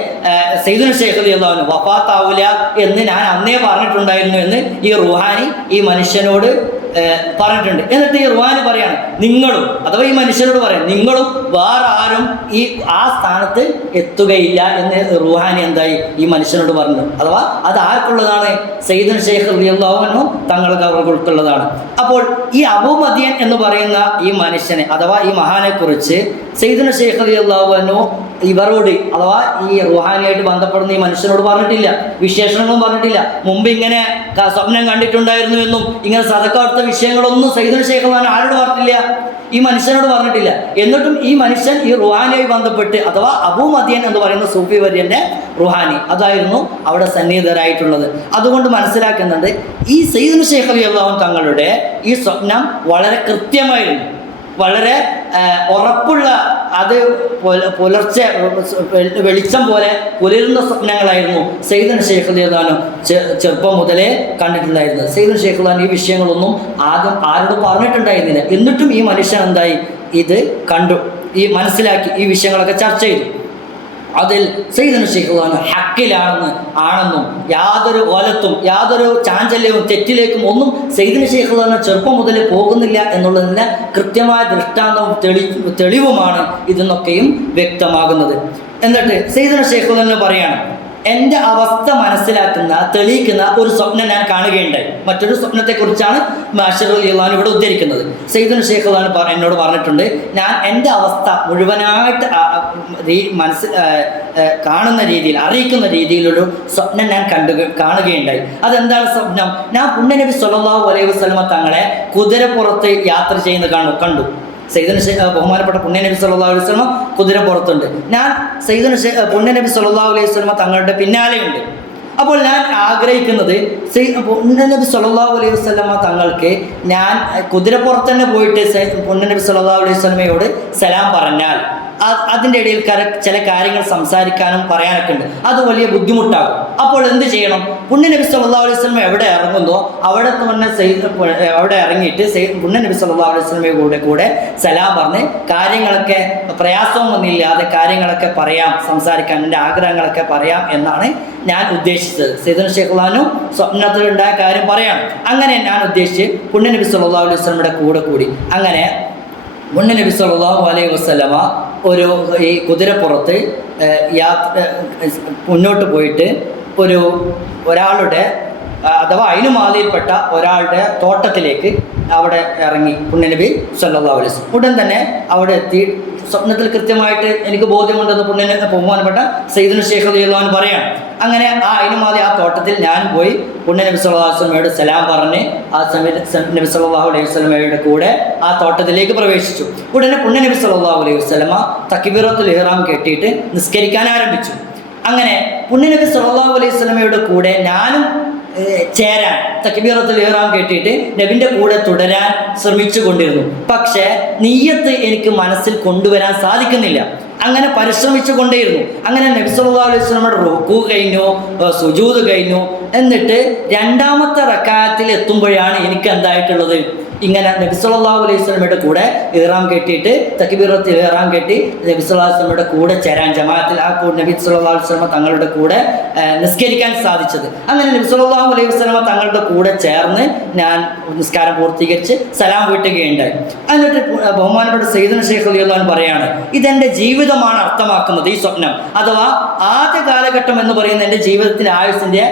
സയ്യിദുന ശൈഖ് റളിയല്ലാഹു വഫാത്താവൂല എന്ന് ഞാൻ അന്നേ പറഞ്ഞിട്ടുണ്ടായിരുന്നു എന്ന് ഈ റൂഹാനി ഈ മനുഷ്യനോട് പറഞ്ഞിട്ടുണ്ട്. എന്നിട്ട് ഈ റൂഹാനി പറയാണ്, നിങ്ങളും അഥവാ ഈ മനുഷ്യനോട് പറയാം, നിങ്ങളും വേറെ ആരും ആ സ്ഥാനത്ത് എത്തുകയില്ല എന്ന് റൂഹാനി എന്തായി ഈ മനുഷ്യനോട് പറഞ്ഞു. അഥവാ അത് ആർക്കുള്ളതാണ്? സയ്യിദുന ശൈഖ് റളിയല്ലാഹു അൻഹു തങ്ങൾക്ക് അവർക്കുള്ളതാണ്. അപ്പോൾ ഈ അബൂ മദിയൻ എന്ന് പറയുന്ന ഈ മനുഷ്യനെ അഥവാ ഈ മഹാനെ കുറിച്ച് സയ്യിദുന ശൈഖ് റളിയല്ലാഹു അൻഹു ഇവരോട് അഥവാ ഈ റൂഹാനിയായിട്ട് ബന്ധപ്പെടുന്ന ഈ മനുഷ്യനോട് പറഞ്ഞിട്ടില്ല, വിശേഷണങ്ങളും പറഞ്ഞിട്ടില്ല. മുമ്പ് ഇങ്ങനെ സ്വപ്നം കണ്ടിട്ടുണ്ടായിരുന്നു എന്നും ഇങ്ങനെ സദക്ക കൊടുത്ത വിഷയങ്ങളൊന്നും സയ്യിദുന ശൈഖ് റളിയല്ലാഹു ആരോട് പറഞ്ഞിട്ടില്ല? ഈ മനുഷ്യനോട് പറഞ്ഞിട്ടില്ല. എന്നിട്ടും ഈ മനുഷ്യൻ ഈ റുഹാനിയുമായി ബന്ധപ്പെട്ട് അഥവാ അബൂ മദിയൻ എന്ന് പറയുന്ന സൂഫി വര്യൻ്റെ റുഹാനി അതായിരുന്നു അവിടെ സന്നിഹിതരായിട്ടുള്ളത്. അതുകൊണ്ട് മനസ്സിലാക്കുന്നുണ്ട്, ഈ സയ്യിദുന ശൈഖ് റളിയല്ലാഹു തങ്ങളുടെ ഈ സ്വപ്നം വളരെ കൃത്യമായിരുന്നു, വളരെ ഉറപ്പുള്ള അത് പുലർച്ചെ വെളിച്ചം പോലെ പുലരുന്ന സ്വപ്നങ്ങളായിരുന്നു സയ്യിദുന ശൈഖ് റളിയല്ലാഹു ചെറുപ്പം മുതലേ കണ്ടിട്ടുണ്ടായിരുന്നത്. സയ്യിദുന ശൈഖ് റളിയല്ലാഹു ഈ വിഷയങ്ങളൊന്നും ആദ്യം ആരോടും പറഞ്ഞിട്ടുണ്ടായിരുന്നില്ല. എന്നിട്ടും ഈ മനുഷ്യൻ എന്തായി, ഇത് കണ്ടു, ഈ മനസ്സിലാക്കി, ഈ വിഷയങ്ങളൊക്കെ ചർച്ച ചെയ്തു. അതിൽ സയ്യിദുന ശൈഖ് റളിയല്ലാഹു ആണെന്നും യാതൊരു ഓലത്തും യാതൊരു ചാഞ്ചല്യവും തെറ്റിലേക്കും ഒന്നും സയ്യിദുന ശൈഖ് റളിയല്ലാഹു ചെറുപ്പം മുതൽ പോകുന്നില്ല എന്നുള്ളതിന് കൃത്യമായ ദൃഷ്ടാന്തവും തെളിവുമാണ് ഇതെന്നൊക്കെയും വ്യക്തമാകുന്നത്. എന്നിട്ട് സയ്യിദുന ശൈഖ് റളിയല്ലാഹു പറയാണ്, എൻ്റെ അവസ്ഥ മനസ്സിലാക്കുന്ന തെളിയിക്കുന്ന ഒരു സ്വപ്നം ഞാൻ കാണുകയുണ്ടായി. മറ്റൊരു സ്വപ്നത്തെക്കുറിച്ചാണ് മാഷിർ റളിയല്ലാഹു ഇവിടെ ഉദ്ധരിക്കുന്നത്. സയ്യിദുന ശൈഖ് റളിയല്ലാഹു എന്നോട് പറഞ്ഞിട്ടുണ്ട്, ഞാൻ എൻ്റെ അവസ്ഥ മുഴുവനായിട്ട് കാണുന്ന രീതിയിൽ, അറിയിക്കുന്ന രീതിയിലൊരു സ്വപ്നം ഞാൻ കാണുകയുണ്ടായി. അതെന്താണ് സ്വപ്നം? ഞാൻ പുണ്യനബി സ്വല്ലല്ലാഹു അലൈഹി വസല്ലമ തങ്ങളെ കുതിരപ്പുറത്ത് യാത്ര ചെയ്യുന്നത് കണ്ടു. ബഹുമാനപ്പെട്ട പുണ്യനബി സല്ലല്ലാഹു അലൈഹി വസല്ലമ കുതിരപ്പുറത്തുണ്ട്. ഞാൻ പുണ്യനബി സല്ലല്ലാഹു അലൈഹി വസല്ലമ തങ്ങളുടെ പിന്നാലെയുണ്ട്. അപ്പോൾ ഞാൻ ആഗ്രഹിക്കുന്നത് പുണ്യനബി സല്ലല്ലാഹു അലൈഹി വസല്ലമ തങ്ങൾക്ക് ഞാൻ കുതിരപ്പുറത്ത് തന്നെ പോയിട്ട് പുണ്യനബി സല്ലല്ലാഹു അലൈഹി വസല്ലമയോട് സലാം പറഞ്ഞാൽ അതിൻ്റെ ഇടയിൽ ചില കാര്യങ്ങൾ സംസാരിക്കാനും പറയാനൊക്കെ ഉണ്ട്. അത് വലിയ ബുദ്ധിമുട്ടാകും. അപ്പോൾ എന്ത് ചെയ്യണം? പുണ്യനബി സല്ലല്ലാഹു അലൈഹി വസല്ലമ എവിടെ ഇറങ്ങുന്നോ അവിടെ തന്നെ അവിടെ ഇറങ്ങിയിട്ട് പുണ്യനബി സല്ലല്ലാഹു അലൈഹി വസല്ലമയുടെ കൂടെ സലാം പറഞ്ഞ് കാര്യങ്ങളൊക്കെ പ്രയാസമൊന്നുമില്ലാതെ കാര്യങ്ങളൊക്കെ പറയാം, സംസാരിക്കാൻ, എൻ്റെ ആഗ്രഹങ്ങളൊക്കെ പറയാം എന്നാണ് ഞാൻ ഉദ്ദേശിച്ചത്. സയ്യിദുന ശൈഖ് റളിയല്ലാഹു സ്വപ്നത്തിലുണ്ടായ കാര്യം പറയാണ്. അങ്ങനെ ഞാൻ ഉദ്ദേശിച്ച് പുണ്യനബി സല്ലല്ലാഹു അലൈഹി വസല്ലമയുടെ കൂടെ കൂടി. അങ്ങനെ പുണ്യനബി സല്ലല്ലാഹു അലൈഹി വസല്ലമ ഈ കുതിരപ്പുറത്ത് മുന്നോട്ട് പോയിട്ട് ഒരാളുടെ അഥവാ അതിനു മാതിരിപ്പെട്ട ഒരാളുടെ തോട്ടത്തിലേക്ക് അവിടെ ഇറങ്ങി പുണ്യനബി സല്ലല്ലാഹു അലൈഹി വസല്ലം. ഉടൻ തന്നെ അവിടെ എത്തി. സ്വപ്നത്തിൽ കൃത്യമായിട്ട് എനിക്ക് ബോധ്യമുണ്ടെന്ന് ബഹുമാനപ്പെട്ട സയ്യിദുന ശൈഖ് റളിയല്ലാഹു അൻഹു പറയാണ്. അങ്ങനെ അതിനുമാതി ആ തോട്ടത്തിൽ ഞാൻ പോയി പുണ്യനബി സല്ലല്ലാഹു അലൈഹി വസല്ലമയോട് സലാം പറഞ്ഞ് ആ സമയത്ത് നബി സല്ലല്ലാഹു അലൈഹി വസല്ലമയുടെ കൂടെ ആ തോട്ടത്തിലേക്ക് പ്രവേശിച്ചു. ഉടനെ പുണ്യനബി സല്ലല്ലാഹു അലൈഹി വസല്ലമ തക്ബീറത്തുൽ ഇഹ്റാം കെട്ടിയിട്ട് നിസ്കരിക്കാൻ ആരംഭിച്ചു. അങ്ങനെ പുണ്യനബി സല്ലല്ലാഹു അലൈഹി വസല്ലമയുടെ കൂടെ ഞാനും ചേരാൻ, തക്ബീറത്തുൽ ഇഹ്റാം കേട്ടിട്ട് നബിൻ്റെ കൂടെ തുടരാൻ ശ്രമിച്ചു കൊണ്ടിരുന്നു. പക്ഷേ നിയ്യത്ത് എനിക്ക് മനസ്സിൽ കൊണ്ടുവരാൻ സാധിക്കുന്നില്ല. അങ്ങനെ പരിശ്രമിച്ചു കൊണ്ടേയിരുന്നു. അങ്ങനെ നബി സല്ലല്ലാഹു അലൈഹി വസല്ലമയുടെ റുക്കൂ കഴിഞ്ഞു, സുജൂദ് കഴിഞ്ഞു. എന്നിട്ട് രണ്ടാമത്തെ റക്അത്തിൽ എത്തുമ്പോഴാണ് എനിക്ക് എന്തായിട്ടുള്ളത്, ഇങ്ങനെ നബി സല്ലല്ലാഹു അലൈഹി വസല്ലമയുടെ കൂടെ ഇഹ്റാം കെട്ടിയിട്ട് തക്ബീറത്തുൽ ഇഹ്റാം കെട്ടി നബി സല്ലല്ലാഹു അലൈഹി വസല്ലമയുടെ കൂടെ ചേരാൻ, ജമാഅത്തിൽ നബി സല്ലല്ലാഹു അലൈഹി വസല്ലമ തങ്ങളുടെ കൂടെ നിസ്കരിക്കാൻ സാധിച്ചത്. അങ്ങനെ നബി സല്ലല്ലാഹു അലൈഹി വസല്ലമ തങ്ങളുടെ കൂടെ ചേർന്ന് ഞാൻ നിസ്കാരം പൂർത്തീകരിച്ച് സലാം വീട്ടുകയുണ്ടായി. എന്നിട്ട് ബഹുമാനപ്പെട്ട സയ്യിദുന ശൈഖ് റളിയല്ലാഹു അൻഹു പറയാണ്, ഇതെൻ്റെ ജീവിതമാണ് അർത്ഥമാക്കുന്നത് ഈ സ്വപ്നം. അഥവാ ആദ്യ കാലഘട്ടം എന്ന് പറയുന്നത് എൻ്റെ ജീവിതത്തിൻ്റെ ആയുസ്സിൻ്റെ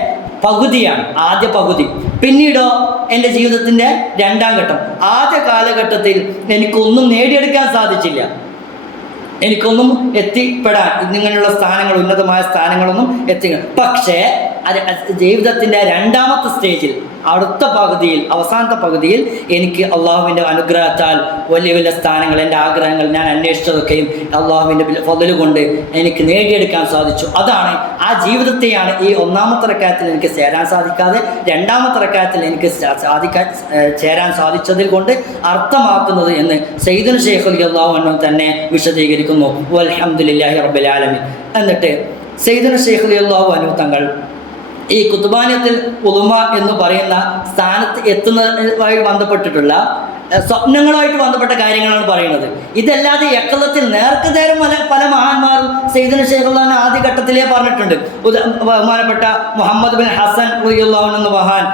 പകുതിയാണ്, ആദ്യ പകുതി. പിന്നീടോ എൻ്റെ ജീവിതത്തിൻ്റെ രണ്ടാം ഘട്ടം. ആദ്യ കാലഘട്ടത്തിൽ എനിക്കൊന്നും നേടിയെടുക്കാൻ സാധിച്ചില്ല, എനിക്കൊന്നും എത്തിപ്പെടാൻ ഇങ്ങനെയുള്ള സ്ഥാനങ്ങൾ, ഉന്നതമായ സ്ഥാനങ്ങളൊന്നും പക്ഷേ ജീവിതത്തിൻ്റെ രണ്ടാമത്തെ സ്റ്റേജിൽ, അടുത്ത പകുതിയിൽ, അവസാനത്തെ പകുതിയിൽ എനിക്ക് അള്ളാഹുവിൻ്റെ അനുഗ്രഹത്താൽ വലിയ വലിയ സ്ഥാനങ്ങൾ, എൻ്റെ ആഗ്രഹങ്ങൾ, ഞാൻ അന്വേഷിച്ചതൊക്കെയും അള്ളാഹുവിൻ്റെ ഫضل കൊണ്ട് എനിക്ക് നേടിയെടുക്കാൻ സാധിച്ചു. അതാണ് ആ ജീവിതത്തെയാണ് ഈ ഒന്നാമത്തെ റക്അത്തിൽ എനിക്ക് ചേരാൻ സാധിക്കാതെ രണ്ടാമത്തെ റക്അത്തിൽ എനിക്ക് ചേരാൻ സാധിച്ചതിൽ കൊണ്ട് അർത്ഥമാക്കുന്നത് എന്ന് സയ്യിദുന ശൈഖ് റളിയല്ലാഹു അൻഹു തന്നെ വിശദീകരിക്കുന്നു. വൽഹംദുലില്ലാഹി റബ്ബിൽ ആലമീൻ. എന്നിട്ട് സയ്യിദുന ശൈഖ് റളിയല്ലാഹു അൻഹു തങ്ങൾ ഈ കുത്തുബാനിയത്തുൽ ഉളുമ എന്ന് പറയുന്ന സ്ഥാനത്ത് എത്തുന്നതുമായി ബന്ധപ്പെട്ടിട്ടുള്ള സ്വപ്നങ്ങളുമായിട്ട് ബന്ധപ്പെട്ട കാര്യങ്ങളാണ് പറയുന്നത്. ഇതല്ലാതെ യക്കളത്തിൽ നേർക്ക് നേരം പല മഹാന്മാരും സയ്യിദുന ശൈഖ് റളിയല്ലാഹു അൻഹു ആദ്യ ഘട്ടത്തിലേ പറഞ്ഞിട്ടുണ്ട്. ബഹുമാനപ്പെട്ട മുഹമ്മദ് ബിൻ ഹസൻ റളിയല്ലാഹു അൻഹു എന്ന മഹാൻ,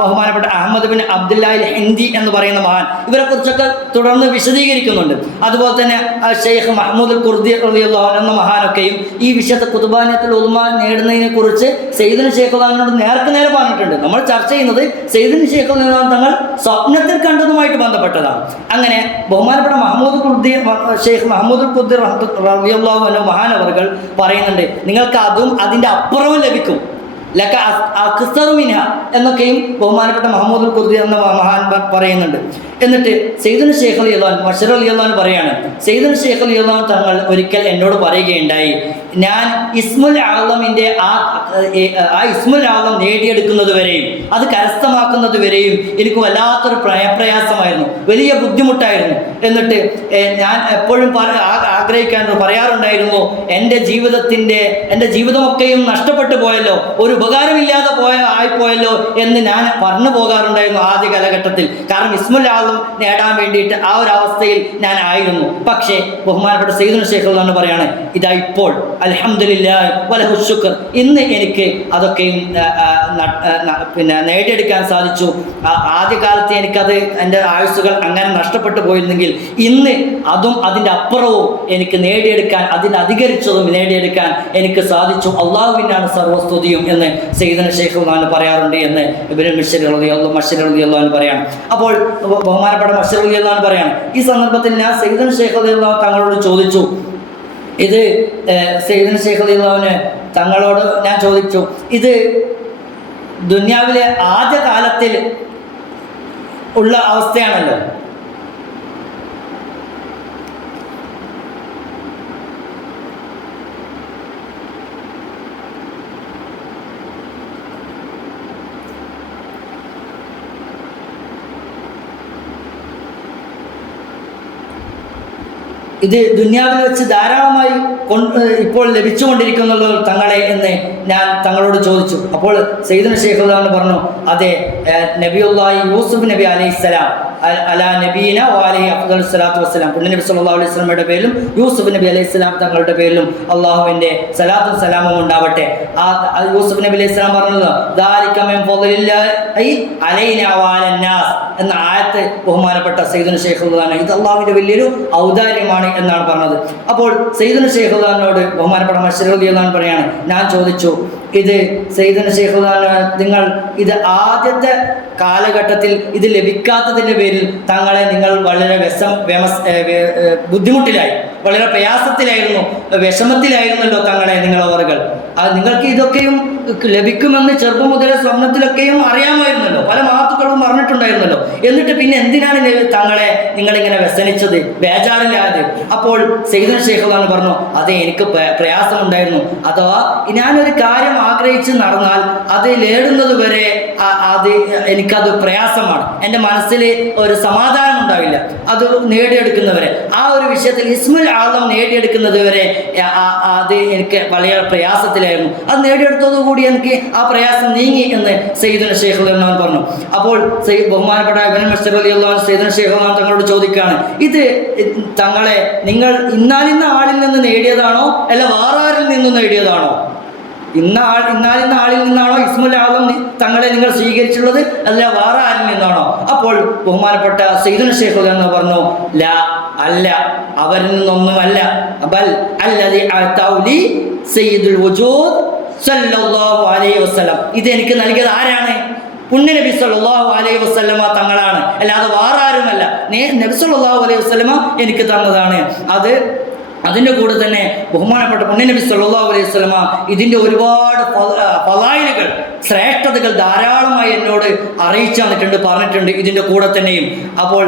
ബഹുമാനപ്പെട്ട അഹമ്മദ് ബിൻ അബ്ദുല്ലാഹിൽ ഹിന്ദി എന്ന് പറയുന്ന മഹാൻ, ഇവരെ കുറിച്ചൊക്കെ തുടർന്ന് വിശദീകരിക്കുന്നുണ്ട്. അതുപോലെ തന്നെ ഷെയ്ഖ് മഹ്മൂദുൽ ഖുർദി റളിയല്ലാഹു അൻഹു എന്ന മഹാനൊക്കെയും ഈ വിഷയത്തെ കുത്തുബാനിയത്തുൽ ഉളുമ നേടുന്നതിനെ കുറിച്ച് സയ്യിദുന ശൈഖ് റളിയല്ലാഹു അൻഹുവിനോട് നേർക്ക് നേരെ പറഞ്ഞിട്ടുണ്ട്. നമ്മൾ ചർച്ച ചെയ്യുന്നത് സയ്യിദുന ശൈഖ് റളിയല്ലാഹു അൻഹു തങ്ങൾ സ്വപ്നത്തിൽ കണ്ടതുമായിട്ട് ബന്ധപ്പെട്ടതാണ്. അങ്ങനെ ബഹുമാനപ്പെട്ട ഷെയ്ഖ് മഹ്മൂദുൽ ഖുർദി റളിയല്ലാഹു അൻഹു മഹാനവർകൾ പറയുന്നുണ്ട്, നിങ്ങൾക്ക് അതും അതിൻ്റെ അപ്പുറവും ലഭിക്കും, ലക അക്സറു മിൻഹ എന്നൊക്കെയും ബഹുമാനപ്പെട്ട മഹ്മൂദുൽ ഖുർദി എന്ന മഹാൻ പറയുന്നുണ്ട്. എന്നിട്ട് സയ്യിദുൽ ഷെയ്ഖ് റളിയല്ലാഹു അൻഹു മശ്ഹർ റളിയല്ലാഹു അൻഹു പറയാണ്, സയ്യിദുൽ ഷെയ്ഖ് റളിയല്ലാഹു അൻഹു തങ്ങൾ ഒരിക്കൽ എന്നോട് പറയുകയുണ്ടായി, ഞാൻ ഇസ്മുൽ ആളമിൻ്റെ ആ ഇസ്മുൽ ആളം നേടിയെടുക്കുന്നത് വരെയും അത് കരസ്ഥമാക്കുന്നത് വരെയും എനിക്ക് വല്ലാത്തൊരു പ്രയാസമായിരുന്നു, വലിയ ബുദ്ധിമുട്ടായിരുന്നു. എന്നിട്ട് ഞാൻ എപ്പോഴും പറയാറുണ്ടായിരുന്നു, എൻ്റെ ജീവിതമൊക്കെയും നഷ്ടപ്പെട്ടു പോയല്ലോ, ഒരു ഉപകാരമില്ലാതെ ആയിപ്പോയല്ലോ എന്ന് ഞാൻ പറഞ്ഞു പോകാറുണ്ടായിരുന്നു ആദ്യ കാലഘട്ടത്തിൽ. കാരണം ഇസ്മുൽ ആളം നേടാൻ വേണ്ടിയിട്ട് ആ ഒരു അവസ്ഥയിൽ ഞാൻ ആയിരുന്നു. പക്ഷേ ബഹുമാനപ്പെട്ട സയ്യിദുൽ ഷെയ്ഖ് എന്ന് പറയാണ്, ഇതാ ഇപ്പോൾ അൽഹംദുലില്ലാഹി വലഹു ശുക്ർ, ഇന്ന് എനിക്ക് അതൊക്കെയും നേടിയെടുക്കാൻ സാധിച്ചു. ആദ്യകാലത്ത് എനിക്കത് എൻ്റെ ആയുസ്സുകൾ അങ്ങനെ നഷ്ടപ്പെട്ടു പോയിരുന്നെങ്കിൽ ഇന്ന് അതും അതിൻ്റെ അപ്പുറവും എനിക്ക് നേടിയെടുക്കാൻ, അതിനധികരിച്ചതും നേടിയെടുക്കാൻ എനിക്ക് സാധിച്ചു. അള്ളാഹുവിനാണ് സർവസ്തുതിയും എന്ന് സയ്യിദുൽ ഷെയ്ഖ് പറയാറുണ്ട് എന്ന് ഇബ്നു മശ്ഹർ റളിയല്ലാഹു അൻഹു പറയാണ്. അപ്പോൾ ബഹുമാനപ്പെട്ട മശ്ഹർ റളിയല്ലാഹു അൻഹു പറയാണ്, ഈ സന്ദർഭത്തിൽ ഞാൻ സയ്യിദുൽ ഷെയ്ഖ് റളിയല്ലാഹു തങ്ങളോട് ചോദിച്ചു, ഇത് സയ്യിദുൽ ഷെയ്ഖ് റളിയല്ലാഹു തങ്ങളോട് ഞാൻ ചോദിച്ചു, ഇത് ദുനിയാവിലെ ആദ്യ കാലത്തിൽ ഉള്ള അവസ്ഥയാണല്ലോ, ഇത് ദുനിയാവിൽ വെച്ച് ധാരാളമായി ഇപ്പോൾ ലഭിച്ചുകൊണ്ടിരിക്കുന്നുള്ളൂ തങ്ങളെ എന്ന് ഞാൻ തങ്ങളോട് ചോദിച്ചു. അപ്പോൾ സയ്യിദുൽ ഷെയ്ഖ് പറഞ്ഞു, അതെ, നബിയുള്ളാഹി യൂസുഫ് നബി അലൈഹിസ്സലാം അലാ നബീന വഅലൈഹി അഫ്ദലു സ്വലാത്തു വസ്സലാം, പുണ്യ നബി സല്ലല്ലാഹു അലൈഹി വസല്ലമയുടെ പേരിലും യൂസുഫ് നബി അലൈഹിസ്സലാം തങ്ങളുടെ പേരിലും അള്ളാഹുവിൻ്റെ സലാത്തും സലാമും ഉണ്ടാവട്ടെ. ആ യൂസുഫ് നബി അലൈഹിസ്സലാം പറഞ്ഞത് ദാലിക മിൻ ഫളില്ലാഹി അലൈനാ വഅലന്നാസ് എന്ന ആയത്ത് ബഹുമാനപ്പെട്ട സയ്യിദുൽ ഷെയ്ഖ് ഇത് അള്ളാഹുവിൻ്റെ വലിയൊരു ഔദാര്യമാണ് എന്നാണ് പറഞ്ഞത്. അപ്പോൾ സയ്യിദുൽ ഷെയ്ഖ് ബഹുമാനപ്പെട്ട മശ്ഹർ റളിയല്ലാഹു അൻഹു പറയാണ്, ഞാൻ ചോദിച്ചു, ഇത് സയ്യിദുൽ ഷെയ്ഖ് നിങ്ങൾ ഇത് ആദ്യത്തെ കാലഘട്ടത്തിൽ ഇത് ലഭിക്കാത്തതിൻ്റെ പേരിൽ നിങ്ങൾ വളരെ ബുദ്ധിമുട്ടിലായി, വളരെ പ്രയാസത്തിലായിരുന്നു, വിഷമത്തിലായിരുന്നല്ലോ തങ്ങളെ നിങ്ങളവറുകൾ. നിങ്ങൾക്ക് ഇതൊക്കെയും ലഭിക്കുമെന്ന് ചെറുപ്പം മുതലേ സ്വപ്നത്തിലൊക്കെയും അറിയാമായിരുന്നല്ലോ, പല മഹത്തുക്കളും പറഞ്ഞിട്ടുണ്ടായിരുന്നല്ലോ. എന്നിട്ട് പിന്നെ എന്തിനാണ് തങ്ങളെ നിങ്ങളിങ്ങനെ വ്യസനിച്ചത്, ബേജാറില്ലാതെ? അപ്പോൾ സയ്യിദുൽ ഷെയ്ഖ് പറഞ്ഞു, അതെ, എനിക്ക് പ്രയാസമുണ്ടായിരുന്നു. അഥവാ ഞാനൊരു കാര്യം ആഗ്രഹിച്ച് നടന്നാൽ അത് നേടുന്നത് വരെ എനിക്കത് പ്രയാസമാണ്, എൻ്റെ മനസ്സിൽ ഒരു സമാധാനം ഉണ്ടാവില്ല. അത് നേടിയെടുക്കുന്നവരെ ആ ഒരു വിഷയത്തിൽ ഇസ്മുൽ ആളം നേടിയെടുക്കുന്നത് വരെ അത് എനിക്ക് വളരെ പ്രയാസത്തിലായിരുന്നു. അത് നേടിയെടുത്തതോടുകൂടി എനിക്ക് ആ പ്രയാസം നീങ്ങി എന്ന് സയ്യിദുൽ ഷെയ്ഖ് പറഞ്ഞു. അപ്പോൾ ബഹുമാനപ്പെട്ട ഇബ്നു മശ്ഹർ റളിയല്ലാഹു അൻഹു സയ്യിദുൽ ഷെയ്ഖ് തങ്ങളോട് ചോദിക്കുകയാണ്, ഇത് തങ്ങളെ നിങ്ങൾ ഇന്നാലിന്ന ആളിൽ നിന്ന് നേടിയതാണോ അല്ല വേറെ ആരിൽ നിന്നും നേടിയതാണോ? ഇന്നാലിന്ന ആളിൽ നിന്നാണോ ഇസ്മുൽ ആളം തങ്ങളെ നിങ്ങൾ സ്വീകരിച്ചുള്ളത്, അല്ല വേറെ ആരിൽ നിന്നാണോ? അപ്പോൾ ബഹുമാനപ്പെട്ട സയ്യിദുൽ ഷെയ്ഖ് എന്ന് പറഞ്ഞു, ലാ, അല്ല, അവരിൽ നിന്നൊന്നുമല്ല. ബൽ അല്ലദി അതൗലി സയ്യിദുൽ വജൂദ് സല്ലല്ലാഹു അലൈഹി വസല്ലം, ഇത് എനിക്ക് നൽകിയത് ആരാണ്? പുണ്യ നബി സല്ലല്ലാഹു അലൈഹി വസല്ലമ തങ്ങളാണ്, അല്ലാതെ വേറെ ആരുമല്ല. നബി സല്ലല്ലാഹു അലൈഹി വസല്ലമ എനിക്ക് തന്നതാണ്. അതിൻ്റെ കൂടെ തന്നെ ബഹുമാനപ്പെട്ട പുണ്യ നബി സല്ലല്ലാഹു അലൈഹി വസല്ലമ ഇതിൻ്റെ ഒരുപാട് ഫളായിലുകൾ, ശ്രേഷ്ഠതകൾ ധാരാളമായി എന്നോട് അറിയിച്ചു തന്നിട്ടുണ്ട്, പറഞ്ഞിട്ടുണ്ട് ഇതിൻ്റെ കൂടെ തന്നെയും. അപ്പോൾ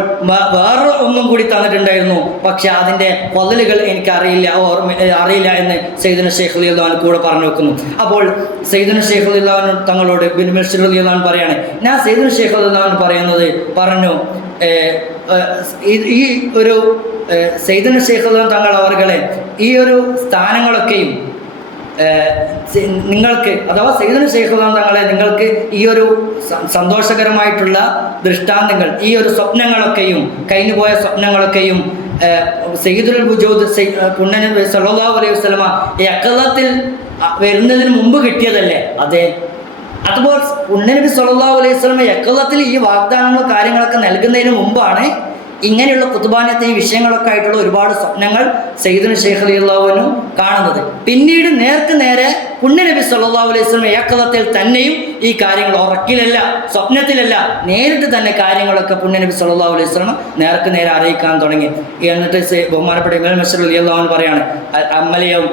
വേറെ ഒന്നും കൂടി തന്നിട്ടുണ്ടായിരുന്നു, പക്ഷെ അതിൻ്റെ ഫളലുകൾ എനിക്ക് അറിയില്ല എന്ന് സയ്യിദുൽ ഷെയ്ഖ് റളിയല്ലാഹു അൻഹു കൂടെ പറഞ്ഞു വെക്കുന്നു. അപ്പോൾ സയ്യിദുൽ ഷെയ്ഖ് റളിയല്ലാഹു അൻഹു തങ്ങളോട് ഇബ്നു മശ്ഹർ റളിയല്ലാഹു അൻഹു പറയാണ്, ഞാൻ സയ്യിദുൽ ഷെയ്ഖ് റളിയല്ലാഹു അൻഹു പറഞ്ഞു, ഈ ഒരു സയ്യിദുൽ ഷെയ്ഖ് തങ്ങൾ അവർകളെ ഈ ഒരു സ്ഥാനങ്ങളൊക്കെയും നിങ്ങൾക്ക്, അഥവാ സയ്യിദുൽ ഷെയ്ഖ് തങ്ങളെ നിങ്ങൾക്ക് ഈ ഒരു സന്തോഷകരമായിട്ടുള്ള ദൃഷ്ടാന്തങ്ങൾ, ഈ ഒരു സ്വപ്നങ്ങളൊക്കെയും കഴിഞ്ഞുപോയ സ്വപ്നങ്ങളൊക്കെയും സയ്യിദുൽ വജൂദ് പുണ്യ നബി സല്ലല്ലാഹു അലൈഹി വസല്ലമ യഖളത്തിൽ വരുന്നതിന് മുമ്പ് കിട്ടിയതല്ലേ? അതെ. അതുപോലെ പുണ്യ നബി സല്ലല്ലാഹു അലൈഹി വസല്ലമ യഖളത്തിൽ ഈ വാഗ്ദാനങ്ങളും കാര്യങ്ങളൊക്കെ നൽകുന്നതിന് മുമ്പാണ് ഇങ്ങനെയുള്ള ഖുതുബാനത്തെ വിഷയങ്ങളൊക്കെ ആയിട്ടുള്ള ഒരുപാട് സ്വപ്നങ്ങൾ സയ്യിദുൽ ഷെയ്ഖ് റളിയല്ലാഹു അൻഹു കാണുന്നത്. പിന്നീട് നേർക്ക് നേരെ പുണ്യ നബി സല്ലല്ലാഹു അലൈഹി വസല്ലം യഖളത്തിൽ തന്നെയും ഈ കാര്യങ്ങൾ ഉറക്കിലല്ല, സ്വപ്നത്തിലല്ല, നേരിട്ട് തന്നെ കാര്യങ്ങളൊക്കെ പുണ്യ നബി സല്ലല്ലാഹു അലൈഹി വസല്ലം നേർക്ക് നേരെ അറിയിക്കാൻ തുടങ്ങി. എന്നിട്ട് ബഹുമാനപ്പെട്ട ഇബ്നു മശ്ഹർ റളിയല്ലാഹു അൻഹു പറയാണ്, അമ്മലയും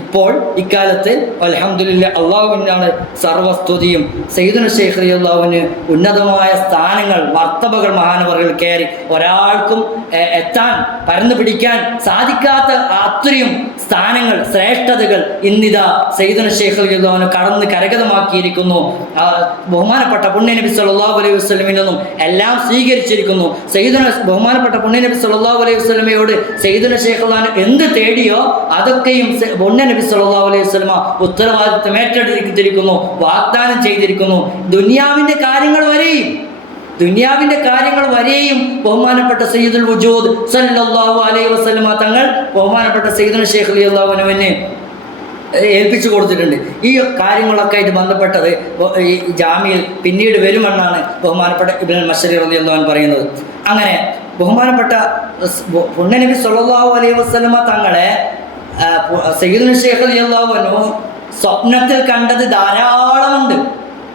ഇപ്പോൾ ഇക്കാലത്ത് അൽഹംദുലില്ലാ അള്ളാഹുവിനാണ് സർവസ്തുതിയും. സയ്യിദുന ശൈഖ് റളിയല്ലാഹുവിന് ഉന്നതമായ സ്ഥാനങ്ങൾ, മർത്തബകൾ മഹാനവറുകൾ കയറി ഒരാൾക്കും എത്താൻ പരന്നു പിടിക്കാൻ സാധിക്കാത്ത അത്രയും സ്ഥാനങ്ങൾ, ശ്രേഷ്ഠതകൾ ഇന്നിതാ സയ്യിദുന ശൈഖ് റളിയല്ലാഹുവിന് കടന്ന് കരഗതമാക്കിയിരിക്കുന്നു. ബഹുമാനപ്പെട്ട പുണ്യനബി സല്ലല്ലാഹു അലൈഹി വസല്ലമയിൽ നിന്നും എല്ലാം സ്വീകരിച്ചിരിക്കുന്നു. ബഹുമാനപ്പെട്ട പുണ്യനബി സല്ലല്ലാഹു അലൈഹി വസല്ലമയോട് സയ്യിദുന ശൈഖ് റളിയല്ലാഹു എന്ത് തേടിയോ അതൊക്കെയും പുണ്യനബി സല്ലല്ലാഹു അലൈഹി വസല്ലമ ഉത്തരവാദിത്വം ഏറ്റെടുത്തിരിക്കുന്നു, വാഗ്ദാനം ചെയ്തിരിക്കുന്നു. ദുനിയാവിന്റെ കാര്യങ്ങൾ വരെയും ബഹുമാനപ്പെട്ട സയ്യിദുൽ വജൂദ് സല്ലല്ലാഹു അലൈഹി വസല്ലമ തങ്ങൾ ബഹുമാനപ്പെട്ട സയ്യിദുന ശൈഖ് റളിയല്ലാഹു അൻഹുവിനെ ഏൽപ്പിച്ചു കൊടുത്തിട്ടുണ്ട്. ഈ കാര്യങ്ങളൊക്കെ ആയിട്ട് ബന്ധപ്പെട്ടത് ഈ ജാമ്യയിൽ പിന്നീട് വരുമെന്നാണ് ബഹുമാനപ്പെട്ട ഇബ്നുൽ മശ്ശരി റളിയല്ലാഹു അൻഹു പറയുന്നത്. അങ്ങനെ ബഹുമാനപ്പെട്ട പുണ്യനബി സല്ലല്ലാഹു അലൈഹി വസല്ലമ തങ്ങളെ സയ്യിദുന ശൈഖ് റളിയല്ലാഹു അൻഹു സ്വപ്നത്തിൽ കണ്ടത്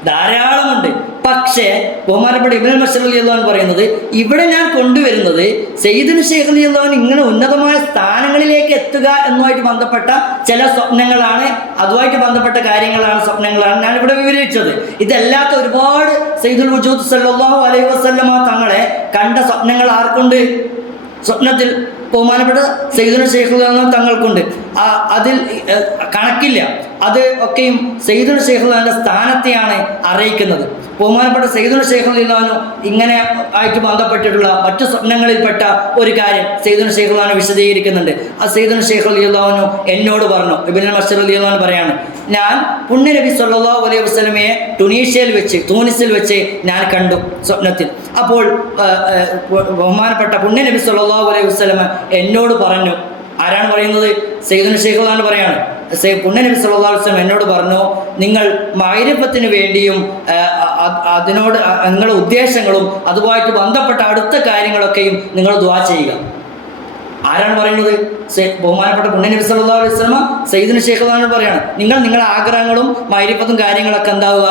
ധാരാളമുണ്ട്. പക്ഷേ ബഹുമാനപ്പെട്ട ഇബ്നുൽ മശ്ശരി റളിയല്ലാഹു അൻഹു പറയുന്നത് ഇവിടെ ഞാൻ കൊണ്ടുവരുന്നത് സയ്യിദുന ശൈഖ് റളിയല്ലാഹു അൻഹു ഇങ്ങനെ ഉന്നതമായ സ്ഥാനങ്ങളിലേക്ക് എത്തുക എന്നുമായിട്ട് ബന്ധപ്പെട്ട ചില സ്വപ്നങ്ങളാണ്, അതുമായിട്ട് ബന്ധപ്പെട്ട സ്വപ്നങ്ങളാണ് ഞാൻ ഇവിടെ വിവരിച്ചത്. ഇതല്ലാത്ത ഒരുപാട് സയ്യിദുൽ വജൂദ് സല്ലല്ലാഹു അലൈഹി വസല്ലമ തങ്ങളെ കണ്ട സ്വപ്നങ്ങൾ ആർക്കുണ്ട്? സ്വപ്നത്തിൽ ബഹുമാനപ്പെട്ട സയ്യിദുന ശൈഖ് റളിയല്ലാഹു അൻഹു തങ്ങൾക്കുണ്ട്. അതിൽ കണക്കില്ല. അത് ഒക്കെയും സയ്യിദുന ശൈഖ് റളിയല്ലാഹു അൻഹുവിന്റെ സ്ഥാനത്തെയാണ് അറിയിക്കുന്നത്. ബഹുമാനപ്പെട്ട സയ്യിദുന ശൈഖ് റളിയല്ലാഹു അൻഹു ഇങ്ങനെ ആയിട്ട് ബന്ധപ്പെട്ടിട്ടുള്ള മറ്റു സ്വപ്നങ്ങളിൽപ്പെട്ട ഒരു കാര്യം സയ്യിദുന ശൈഖ് റളിയല്ലാഹു അൻഹു വിശദീകരിക്കുന്നുണ്ട്. ആ സയ്യിദുന ശൈഖ് റളിയല്ലാഹു അൻഹു എന്നോട് പറഞ്ഞു, ഇബ്നുൽ മശ്ശരി റളിയല്ലാഹു അൻഹു പറയാണ്, ഞാൻ പുണ്യനബി സല്ലല്ലാഹു അലൈഹി വസല്ലമയെ തൂനിസിൽ വെച്ച് ഞാൻ കണ്ടു സ്വപ്നത്തിൽ. അപ്പോൾ ബഹുമാനപ്പെട്ട പുണ്യനബി സല്ലല്ലാഹു അലൈഹി വസല്ലമ എന്നോട് പറഞ്ഞു. ആരാണ് പറയുന്നത്? സയ്യിദുന ശൈഖ് റളിയല്ലാഹു അൻഹു പറയാണ്, പുണ്യനബി സല്ലല്ലാഹു അലൈഹി വസല്ലം എന്നോട് പറഞ്ഞു, നിങ്ങൾ മഅരിഫത്തിന് വേണ്ടിയും അതിനോട് നിങ്ങളുടെ ഉദ്ദേശങ്ങളും അതുമായിട്ട് ബന്ധപ്പെട്ട അടുത്ത കാര്യങ്ങളൊക്കെയും നിങ്ങൾ ദുആ ചെയ്യുക. ആരാണ് പറയുന്നത്? ബഹുമാനപ്പെട്ട പുണ്യനബി സല്ലല്ലാഹു അലൈഹി വസല്ലം സയ്യിദുന ശൈഖ് റളിയല്ലാഹു അൻഹു പറയാണ്, നിങ്ങളുടെ ആഗ്രഹങ്ങളും മഅരിഫത്തും കാര്യങ്ങളൊക്കെ എന്താവുക,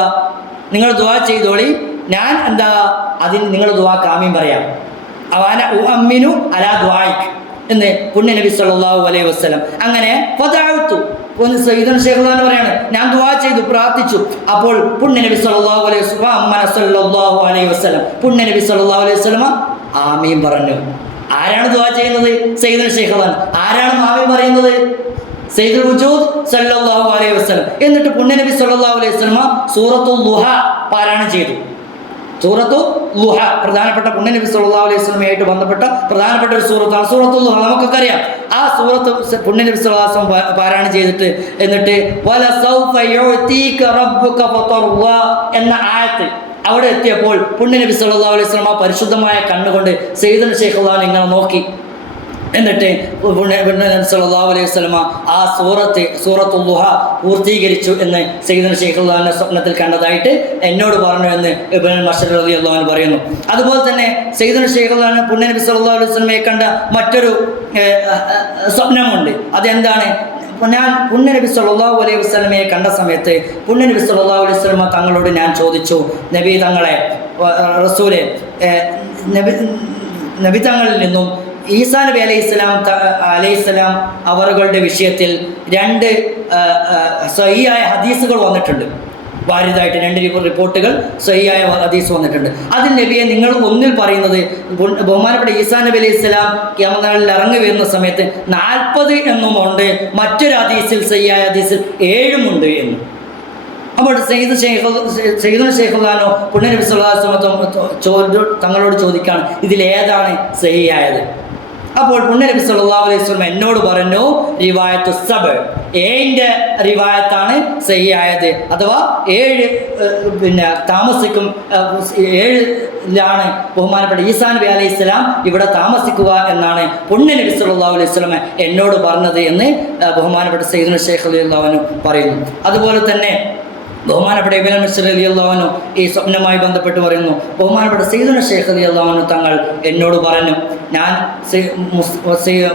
നിങ്ങൾ ദുആ ചെയ്തോളി, ഞാൻ അതിന് നിങ്ങൾ ദുആക്ക് ആമീൻ പറയാം. അവന ഉഅമ്മിനു അലാ ദുആയിക് എന്ന് പുണ്യനബി സല്ലല്ലാഹു അലൈഹി വസല്ലം. അങ്ങനെ സയ്യിദുന ശൈഖ് റളിയല്ലാഹു അൻഹു പറയാണ്, ഞാൻ ദുആ ചെയ്തു, പ്രാർത്ഥിച്ചു. അപ്പോൾ പുണ്യനബി സല്ലല്ലാഹു അലൈഹി വസല്ലം പുണ്യനബി സല്ലല്ലാഹു അലൈഹി വസല്ലം ആമീൻ പറഞ്ഞു. ആരാണ് ദുആ ചെയ്യുന്നത്? സയ്യിദുന ശൈഖ് റളിയല്ലാഹു അൻഹു. ആരാണ് ആമീൻ പറയുന്നത്? സയ്യിദുൽ വജൂദ് സല്ലല്ലാഹു അലൈഹി വസല്ലം. എന്നിട്ട് പുണ്യനബി സല്ലല്ലാഹു അലൈഹി വസല്ലം സൂറത്തുൽ ദുഹ പാരായണം ചെയ്തു. സൂറത്തുൽ ദുഹ പ്രധാനപ്പെട്ട പുണ്യനബി സല്ലല്ലാഹു അലൈഹി വസല്ലമയായിട്ട് ബന്ധപ്പെട്ട പ്രധാനപ്പെട്ട ഒരു സൂറത്താണ് സൂറത്തുൽ ദുഹ. നമുക്കൊക്കെ അറിയാം. ആ സൂറത്ത് പുണ്യനബി സല്ലല്ലാഹു അലൈഹി വസല്ലം പാരായണം ചെയ്തിട്ട് എന്നിട്ട് വലസൗഫ യുഅതീക റബ്ബുക ഫതർള എന്ന ആയത്ത് അവിടെ എത്തിയപ്പോൾ പുണ്യനബി സല്ലല്ലാഹു അലൈഹി വസല്ലം പരിശുദ്ധമായ കണ്ണുകൊണ്ട് സയ്യിദുന ശൈഖ് റളിയല്ലാഹു അൻഹു ഇങ്ങനെ നോക്കി. എന്നിട്ട് സല്ലല്ലാഹു അലൈഹി വസല്ലം ആ സൂറത്തുൽ ദുഹ പൂർത്തീകരിച്ചു എന്ന് സയ്യിദുന ശൈഖ് റളിയല്ലാഹു അൻഹു സ്വപ്നത്തിൽ കണ്ടതായിട്ട് എന്നോട് പറഞ്ഞു എന്ന് ഇബ്നുൽ മശ്ശരി റളിയല്ലാഹു അൻഹു പറയുന്നു. അതുപോലെ തന്നെ സയ്യിദുന ശൈഖ് റളിയല്ലാഹു അൻഹു പുണ്യനബി സല്ലല്ലാഹു അലൈഹി വസല്ലമയെ കണ്ട മറ്റൊരു സ്വപ്നമുണ്ട്. അതെന്താണ്? ഞാൻ പുണ്യനബി സല്ലല്ലാഹു അലൈഹി വസല്ലമയെ കണ്ട സമയത്ത് പുണ്യനബി സല്ലല്ലാഹു അലൈഹി വസല്ലമ തങ്ങളോട് ഞാൻ ചോദിച്ചു, നബി തങ്ങളെ, റസൂലെ, നബി തങ്ങളിൽ നിന്നും ഈസാ നബി അലൈഹിസ്സലാം അവരുടെ വിഷയത്തിൽ 2 സ്വഹീഹായ ഹദീസുകൾ വന്നിട്ടുണ്ട്. വാരിതായിട്ട് 2 റിപ്പോർട്ടുകൾ സ്വഹീഹായ ഹദീസ് വന്നിട്ടുണ്ട്. അതിൽ നബിയെ നിങ്ങൾ ഒന്നിൽ പറയുന്നത് ബഹുമാനപ്പെട്ട ഈസാ നബി അലൈഹിസ്സലാം ഖിയാമത്ത് നാളിൽ ഇറങ്ങി വരുന്ന സമയത്ത് 40 എന്നുമുണ്ട്, മറ്റൊരു ഹദീസിൽ സ്വഹീഹായ ഹദീസിൽ 7 ഉണ്ട് എന്ന്. അപ്പോൾ സയ്യിദുന ശൈഖ് റളിയല്ലാഹു അൻഹു പുണ്യനബി സല്ലല്ലാഹു അലൈഹി വസല്ലം തങ്ങളോട് ചോദിക്കുകയാണ്, ഇതിലേതാണ് സ്വഹീഹായത്? അപ്പോൾ പുണ്യനബി സല്ലല്ലാഹു അലൈഹി വസല്ലം എന്നോട് പറഞ്ഞു, റിവായത്തു സബ്, 7ന്റെ റിവായത്താണ് സഹിയായത്. അഥവാ 7 താമസിക്കും, 7ലാണ് ബഹുമാനപ്പെട്ട ഈസാ നബി അലൈഹിസ്സലാം ഇവിടെ താമസിക്കുക എന്നാണ് പുണ്യനബി സല്ലല്ലാഹു അലൈഹി വസല്ലം എന്നോട് പറഞ്ഞത് എന്ന് ബഹുമാനപ്പെട്ട സയ്യിദുന ശൈഖ് റളിയല്ലാഹു അൻഹു പറയുന്നു. അതുപോലെ തന്നെ ബഹുമാനപ്പെട്ട ഇബ്നുൽ മശ്ശരി റളിയല്ലാഹു അൻഹു ഈ സ്വപ്നവുമായി ബന്ധപ്പെട്ട് പറയുന്നു, ബഹുമാനപ്പെട്ട സയ്യിദുന ശൈഖ് റളിയല്ലാഹു അൻഹു തങ്ങൾ എന്നോട് പറഞ്ഞു, ഞാൻ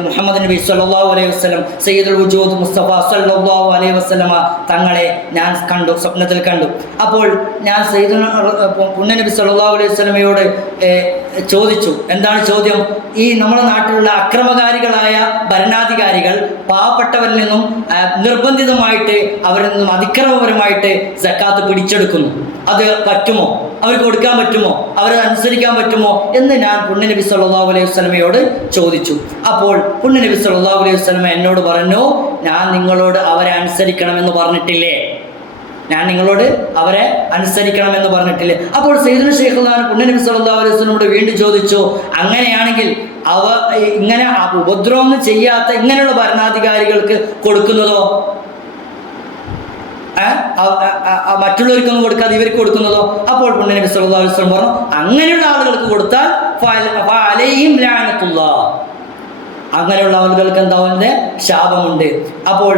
മുഹമ്മദ് നബി സല്ലല്ലാഹു അലൈഹി വസല്ലം സയ്യിദുൽ വജൂദ് മുസ്തഫ സല്ലല്ലാഹു അലൈഹി വസല്ലമ തങ്ങളെ ഞാൻ കണ്ടു, സ്വപ്നത്തിൽ കണ്ടു. അപ്പോൾ ഞാൻ പുണ്യനബി സല്ലല്ലാഹു അലൈഹി വസല്ലമയോട് ചോദിച്ചു. എന്താണ് ചോദ്യം? ഈ നമ്മുടെ നാട്ടിലുള്ള അക്രമകാരികളായ ഭരണാധികാരികൾ പാവപ്പെട്ടവരിൽ നിന്നും നിർബന്ധിതമായിട്ട് അവരിൽ നിന്നും അതിക്രമപരമായിട്ട് സക്കാത്ത് പിടിച്ചെടുക്കുന്നു. അത് പറ്റുമോ? അവർക്ക് കൊടുക്കാൻ പറ്റുമോ? അവരെ അനുസരിക്കാൻ പറ്റുമോ എന്ന് ഞാൻ പുണ്യനബി സല്ലല്ലാഹു അലൈഹി വസല്ലമയോട് ചോദിച്ചു. അപ്പോൾ പുണ്യനബി സല്ലല്ലാഹു അലൈഹി വസല്ലമ എന്നോട് പറഞ്ഞു, ഞാൻ നിങ്ങളോട് അവരെ അനുസരിക്കണമെന്ന് പറഞ്ഞിട്ടില്ലേ? ഞാൻ നിങ്ങളോട് അവരെ അനുസരിക്കണമെന്ന് പറഞ്ഞിട്ടില്ലേ? അപ്പോൾ സയ്യിദുന ശൈഖുൽ പുണ്യനബി സല്ലല്ലാഹു അലൈഹി വസല്ലമയോട് വീണ്ടും ചോദിച്ചു, അങ്ങനെയാണെങ്കിൽ ഇങ്ങനെ ഉപദ്രവം ചെയ്യാത്ത ഇങ്ങനെയുള്ള ഭരണാധികാരികൾക്ക് കൊടുക്കുന്നതോ, മറ്റുള്ളവർക്കൊന്നും കൊടുക്കാതെ ഇവർക്ക് കൊടുക്കുന്നതോ? അപ്പോൾ പുണ്യനബി സല്ലല്ലാഹു അലൈഹി വസല്ലം പറഞ്ഞു, അങ്ങനെയുള്ള ആളുകൾക്ക് കൊടുത്താൽ ഫഅലൈഹിം ലഅനത്തുല്ലാഹ്, അങ്ങനെയുള്ള ആളുകൾക്ക് എന്താവുന്നത്? ശാപമുണ്ട്. അപ്പോൾ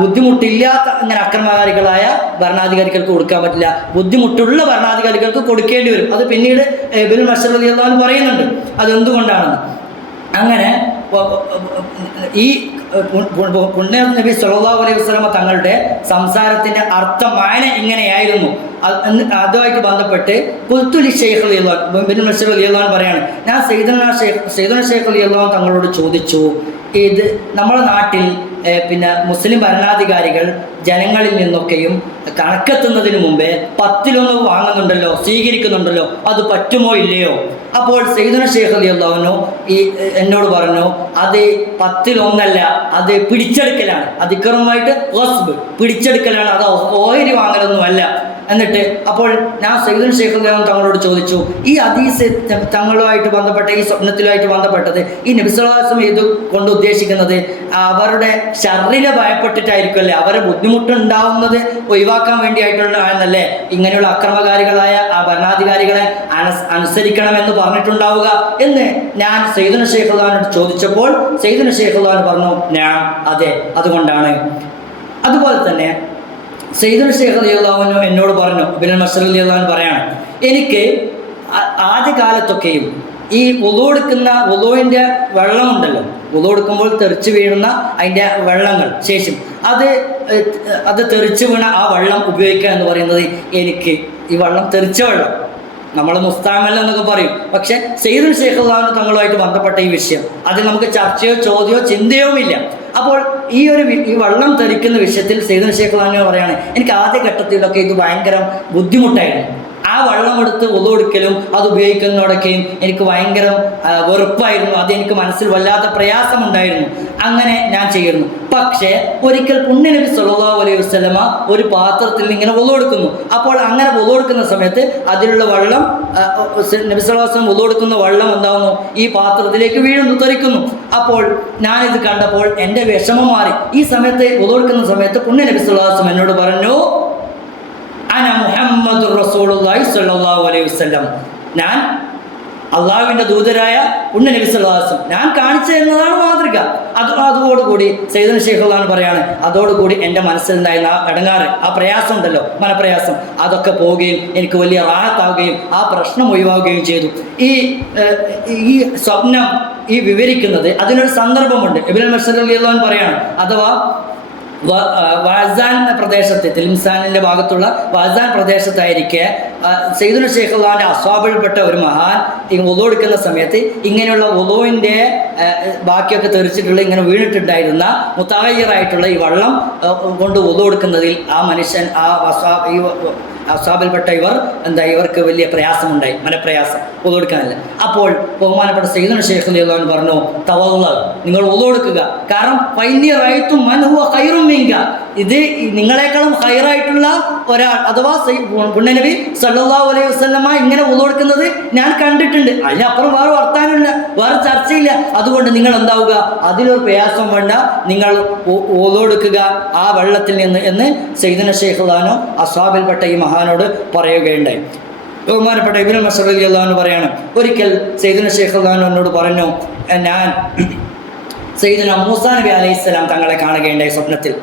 ബുദ്ധിമുട്ടില്ലാത്ത ഇങ്ങനെ അക്രമകാരികളായ ഭരണാധികാരികൾക്ക് കൊടുക്കാൻ പറ്റില്ല, ബുദ്ധിമുട്ടുള്ള ഭരണാധികാരികൾക്ക് കൊടുക്കേണ്ടി വരും. അത് പിന്നീട് ഇബ്നുൽ മസ്ഊദ് റളിയല്ലാഹു അൻഹു പറയുന്നുണ്ട് അതെന്തുകൊണ്ടാണെന്ന്. അങ്ങനെ ഈ പുണ്യ നബി സല്ലല്ലാഹു അലൈഹി വസല്ലമ തങ്ങളുടെ സംസാരത്തിന്റെ അർത്ഥം മാന ഇങ്ങനെയായിരുന്നു. അതുമായിട്ട് ബന്ധപ്പെട്ട് ഖുൽതുലി ശൈഖ് ഇബ്നുൽ മസ്ഊദ് റളിയല്ലാഹു അൻഹു പറയാണ്, ഞാൻ സയ്യിദുന ശൈഖ് റളിയല്ലാഹു തങ്ങളോട് ചോദിച്ചു, ഇത് നമ്മുടെ നാട്ടിൽ പിന്നെ മുസ്ലിം ഭരണാധികാരികൾ ജനങ്ങളിൽ നിന്നൊക്കെയും കണക്കെത്തുന്നതിന് മുമ്പേ 10 വാങ്ങുന്നുണ്ടല്ലോ, സ്വീകരിക്കുന്നുണ്ടല്ലോ, അത് പറ്റുമോ ഇല്ലയോ? അപ്പോൾ സയ്യിദുന ശൈഖ് റളിയല്ലാഹു അൻഹു എന്നോട് പറഞ്ഞു, അത് 10 അത് പിടിച്ചെടുക്കലാണ്, അതിക്രമമായിട്ട് പിടിച്ചെടുക്കലാണ്, അത് ഓഹരി വാങ്ങലൊന്നുമല്ല. എന്നിട്ട് അപ്പോൾ ഞാൻ സയ്യിദുന ശൈഖ് റളിയല്ലാഹു അൻഹു തങ്ങളോട് ചോദിച്ചു, ഈ ഹദീസ് തങ്ങളുമായിട്ട് ബന്ധപ്പെട്ട ഈ സ്വപ്നത്തിലുമായിട്ട് ബന്ധപ്പെട്ടത് ഈ നബി സല്ലല്ലാഹു അലൈഹി വസല്ലം ഇത് കൊണ്ട് ഉദ്ദേശിക്കുന്നത് അവരുടെ ശർറിനെ ഭയപ്പെട്ടിട്ടായിരിക്കുമല്ലേ, അവരെ ബുദ്ധിമുട്ടുണ്ടാവുന്നത് ഒഴിവാക്കാൻ വേണ്ടിയായിട്ടുള്ള ആണെന്നല്ലേ ഇങ്ങനെയുള്ള അക്രമകാരികളായ ആ ഭരണാധികാരികളെ അനുസരിക്കണമെന്ന് പറഞ്ഞിട്ടുണ്ടാവുക എന്ന് ഞാൻ സയ്യിദുന ശൈഖ് റളിയല്ലാഹു അൻഹു ചോദിച്ചപ്പോൾ സയ്യിദുന ശൈഖ് റളിയല്ലാഹു അൻഹു പറഞ്ഞു, ഞാൻ അതെ, അതുകൊണ്ടാണ്. അതുപോലെ തന്നെ സയ്യിദുന ശൈഖ് റളിയല്ലാഹു അൻഹു എന്നോട് പറഞ്ഞു, ഇബ്നുൽ മസ്ഊദ് റളിയല്ലാഹു അൻഹു പറയാണ്, എനിക്ക് ആദ്യകാലത്തൊക്കെയും ഈ വുളൂവിൻ്റെ വെള്ളമുണ്ടല്ലോ, വുളൂ എടുക്കുമ്പോൾ തെറിച്ച് വീഴുന്ന അതിൻ്റെ വെള്ളങ്ങൾ ശേഷം അത് തെറിച്ച് വീണ ആ വെള്ളം ഉപയോഗിക്കുക എന്ന് പറയുന്നത് എനിക്ക് ഈ വെള്ളം തെറിച്ച വെള്ളം നമ്മൾ മുസ്താമൽ എന്നൊക്കെ പറയും. പക്ഷെ സയ്യിദുൽ ശൈഖ് തങ്ങളുമായിട്ട് ബന്ധപ്പെട്ട ഈ വിഷയം അതിൽ നമുക്ക് ചർച്ചയോ ചോദ്യമോ ചിന്തയോ ഇല്ല. അപ്പോൾ ഈ വെള്ളം തെറിക്കുന്ന വിഷയത്തിൽ സയ്യിദുൽ ശൈഖ് പറയാണ്, എനിക്ക് ആദ്യ ഘട്ടത്തിലൊക്കെ ഇത് ഭയങ്കര ബുദ്ധിമുട്ടായിരുന്നു. ആ വെള്ളം എടുത്ത് വുളൂ എടുക്കലും അത് ഉപയോഗിക്കുന്നതോടൊക്കെയും എനിക്ക് ഭയങ്കര വെറുപ്പായിരുന്നു, അതെനിക്ക് മനസ്സിൽ വല്ലാത്ത പ്രയാസമുണ്ടായിരുന്നു. അങ്ങനെ ഞാൻ ചെയ്യുന്നു. പക്ഷേ ഒരിക്കൽ പുണ്യനബി സല്ലല്ലാഹു അലൈഹി വസല്ലമ ഒരു പാത്രത്തിൽ ഇങ്ങനെ വുളൂ എടുക്കുന്നു. അപ്പോൾ അങ്ങനെ വുളൂ എടുക്കുന്ന സമയത്ത് അതിലുള്ള വെള്ളം നബി സല്ലല്ലാഹു അലൈഹി വസല്ലം വുളൂ എടുക്കുന്ന വെള്ളം എന്താവുന്നു? ഈ പാത്രത്തിലേക്ക് വീഴുന്നു, തെറിക്കുന്നു. അപ്പോൾ ഞാനിത് കണ്ടപ്പോൾ എൻ്റെ വിഷമം മാറി. ഈ സമയത്ത് വുളൂ എടുക്കുന്ന സമയത്ത് പുണ്യനബി സല്ലല്ലാഹു അലൈഹി വസല്ലം എന്നോട് പറഞ്ഞു, അന മുഹമ്മദുർ റസൂലുള്ളാഹി സ്വല്ലല്ലാഹു അലൈഹി വസല്ലം, ഞാൻ അള്ളാഹുവിൻ്റെ ദൂതരായ പുണ്യനബി സല്ലല്ലാഹു അലൈഹി വസല്ലം, ഞാൻ കാണിച്ചു തരുന്നതാണ് മാതൃക. അതോടുകൂടി സയ്യിദുൽ ശൈഖ് പറയാണ്, അതോടുകൂടി എൻ്റെ മനസ്സിലുണ്ടായിരുന്ന ആ ഇടങ്ങാറ്, ആ പ്രയാസം ഉണ്ടല്ലോ, മനപ്രയാസം, അതൊക്കെ പോവുകയും എനിക്ക് വലിയ റാഹത്താവുകയും ആ പ്രശ്നം ഒഴിവാവുകയും ചെയ്തു. ഈ സ്വപ്നം വിവരിക്കുന്നത് അതിനൊരു സന്ദർഭമുണ്ട്. ഇബ്നുൽ മസ്ഊദ് റളിയല്ലാഹു അൻഹു പറയാണ്, അഥവാ വാസാൻ പ്രദേശത്ത്, തിൽമിസാനിൻ്റെ ഭാഗത്തുള്ള വാസാൻ പ്രദേശത്തായിരിക്കെ സയ്യിദുൽ ശൈഖ് അസ്വാബിൽപ്പെട്ട ഒരു മഹാൻ ഈ വുളൂ എടുക്കുന്ന സമയത്ത് ഇങ്ങനെയുള്ള വുളൂവിൻ്റെ ബാക്കിയൊക്കെ തെറിച്ചിട്ടുള്ള ഇങ്ങനെ വീണിട്ടുണ്ടായിരുന്ന മുത്തഗയ്യിറായിട്ടുള്ള ഈ വെള്ളം കൊണ്ട് വുളൂ എടുക്കുന്നതിൽ ആ മനുഷ്യൻ അസ്വാബിൽപ്പെട്ട ഇവർക്ക് വലിയ പ്രയാസമുണ്ടായി, മനപ്രയാസം, വുളൂ എടുക്കാനില്ല. അപ്പോൾ ബഹുമാനപ്പെട്ട സയ്യിദുൽ ശൈഖ് റളിയല്ലാഹു അൻഹു പറഞ്ഞു, തവല്ല, നിങ്ങൾ വുളൂ എടുക്കുക, കാരണം ഫൈനി റഅയ്തു മൻ ഹുവ ഖൈറും മിൻക, ഇത് നിങ്ങളെക്കാളും ഖൈറായിട്ടുള്ള ഒരാൾ, അഥവാ പുണ്യനബി സല്ലല്ലാഹു അലൈഹി വസല്ലമ ഇങ്ങനെ വുളൂ എടുക്കുന്നത് ഞാൻ കണ്ടിട്ടുണ്ട്. അതിനപ്പുറം വേറെ വർത്താനമില്ല, വേറെ ചർച്ചയില്ല. അതുകൊണ്ട് നിങ്ങൾ എന്താവുക, അതിലൊരു പ്രയാസം വേണ്ട, നിങ്ങൾ വുളൂ എടുക്കുക ആ വെള്ളത്തിൽ നിന്ന് എന്ന് സയ്യിദുന ശൈഖ് അസ്വാബിൽപ്പെട്ട ഈ മഹാനോട് പറയുകയുണ്ടായി. ബഹുമാനപ്പെട്ട ഇബ്നുൽ മസ്ഊദ് റളിയല്ലാഹു അൻഹു പറയാണ്, ഒരിക്കൽ സയ്യിദുന ശൈഖ് എന്നോട് പറഞ്ഞു, ഞാൻ സയ്യിദുന മൂസാ നബി അലൈഹിസ്സലാം തങ്ങളെ കാണുകയുണ്ടായി സ്വപ്നത്തിൽ.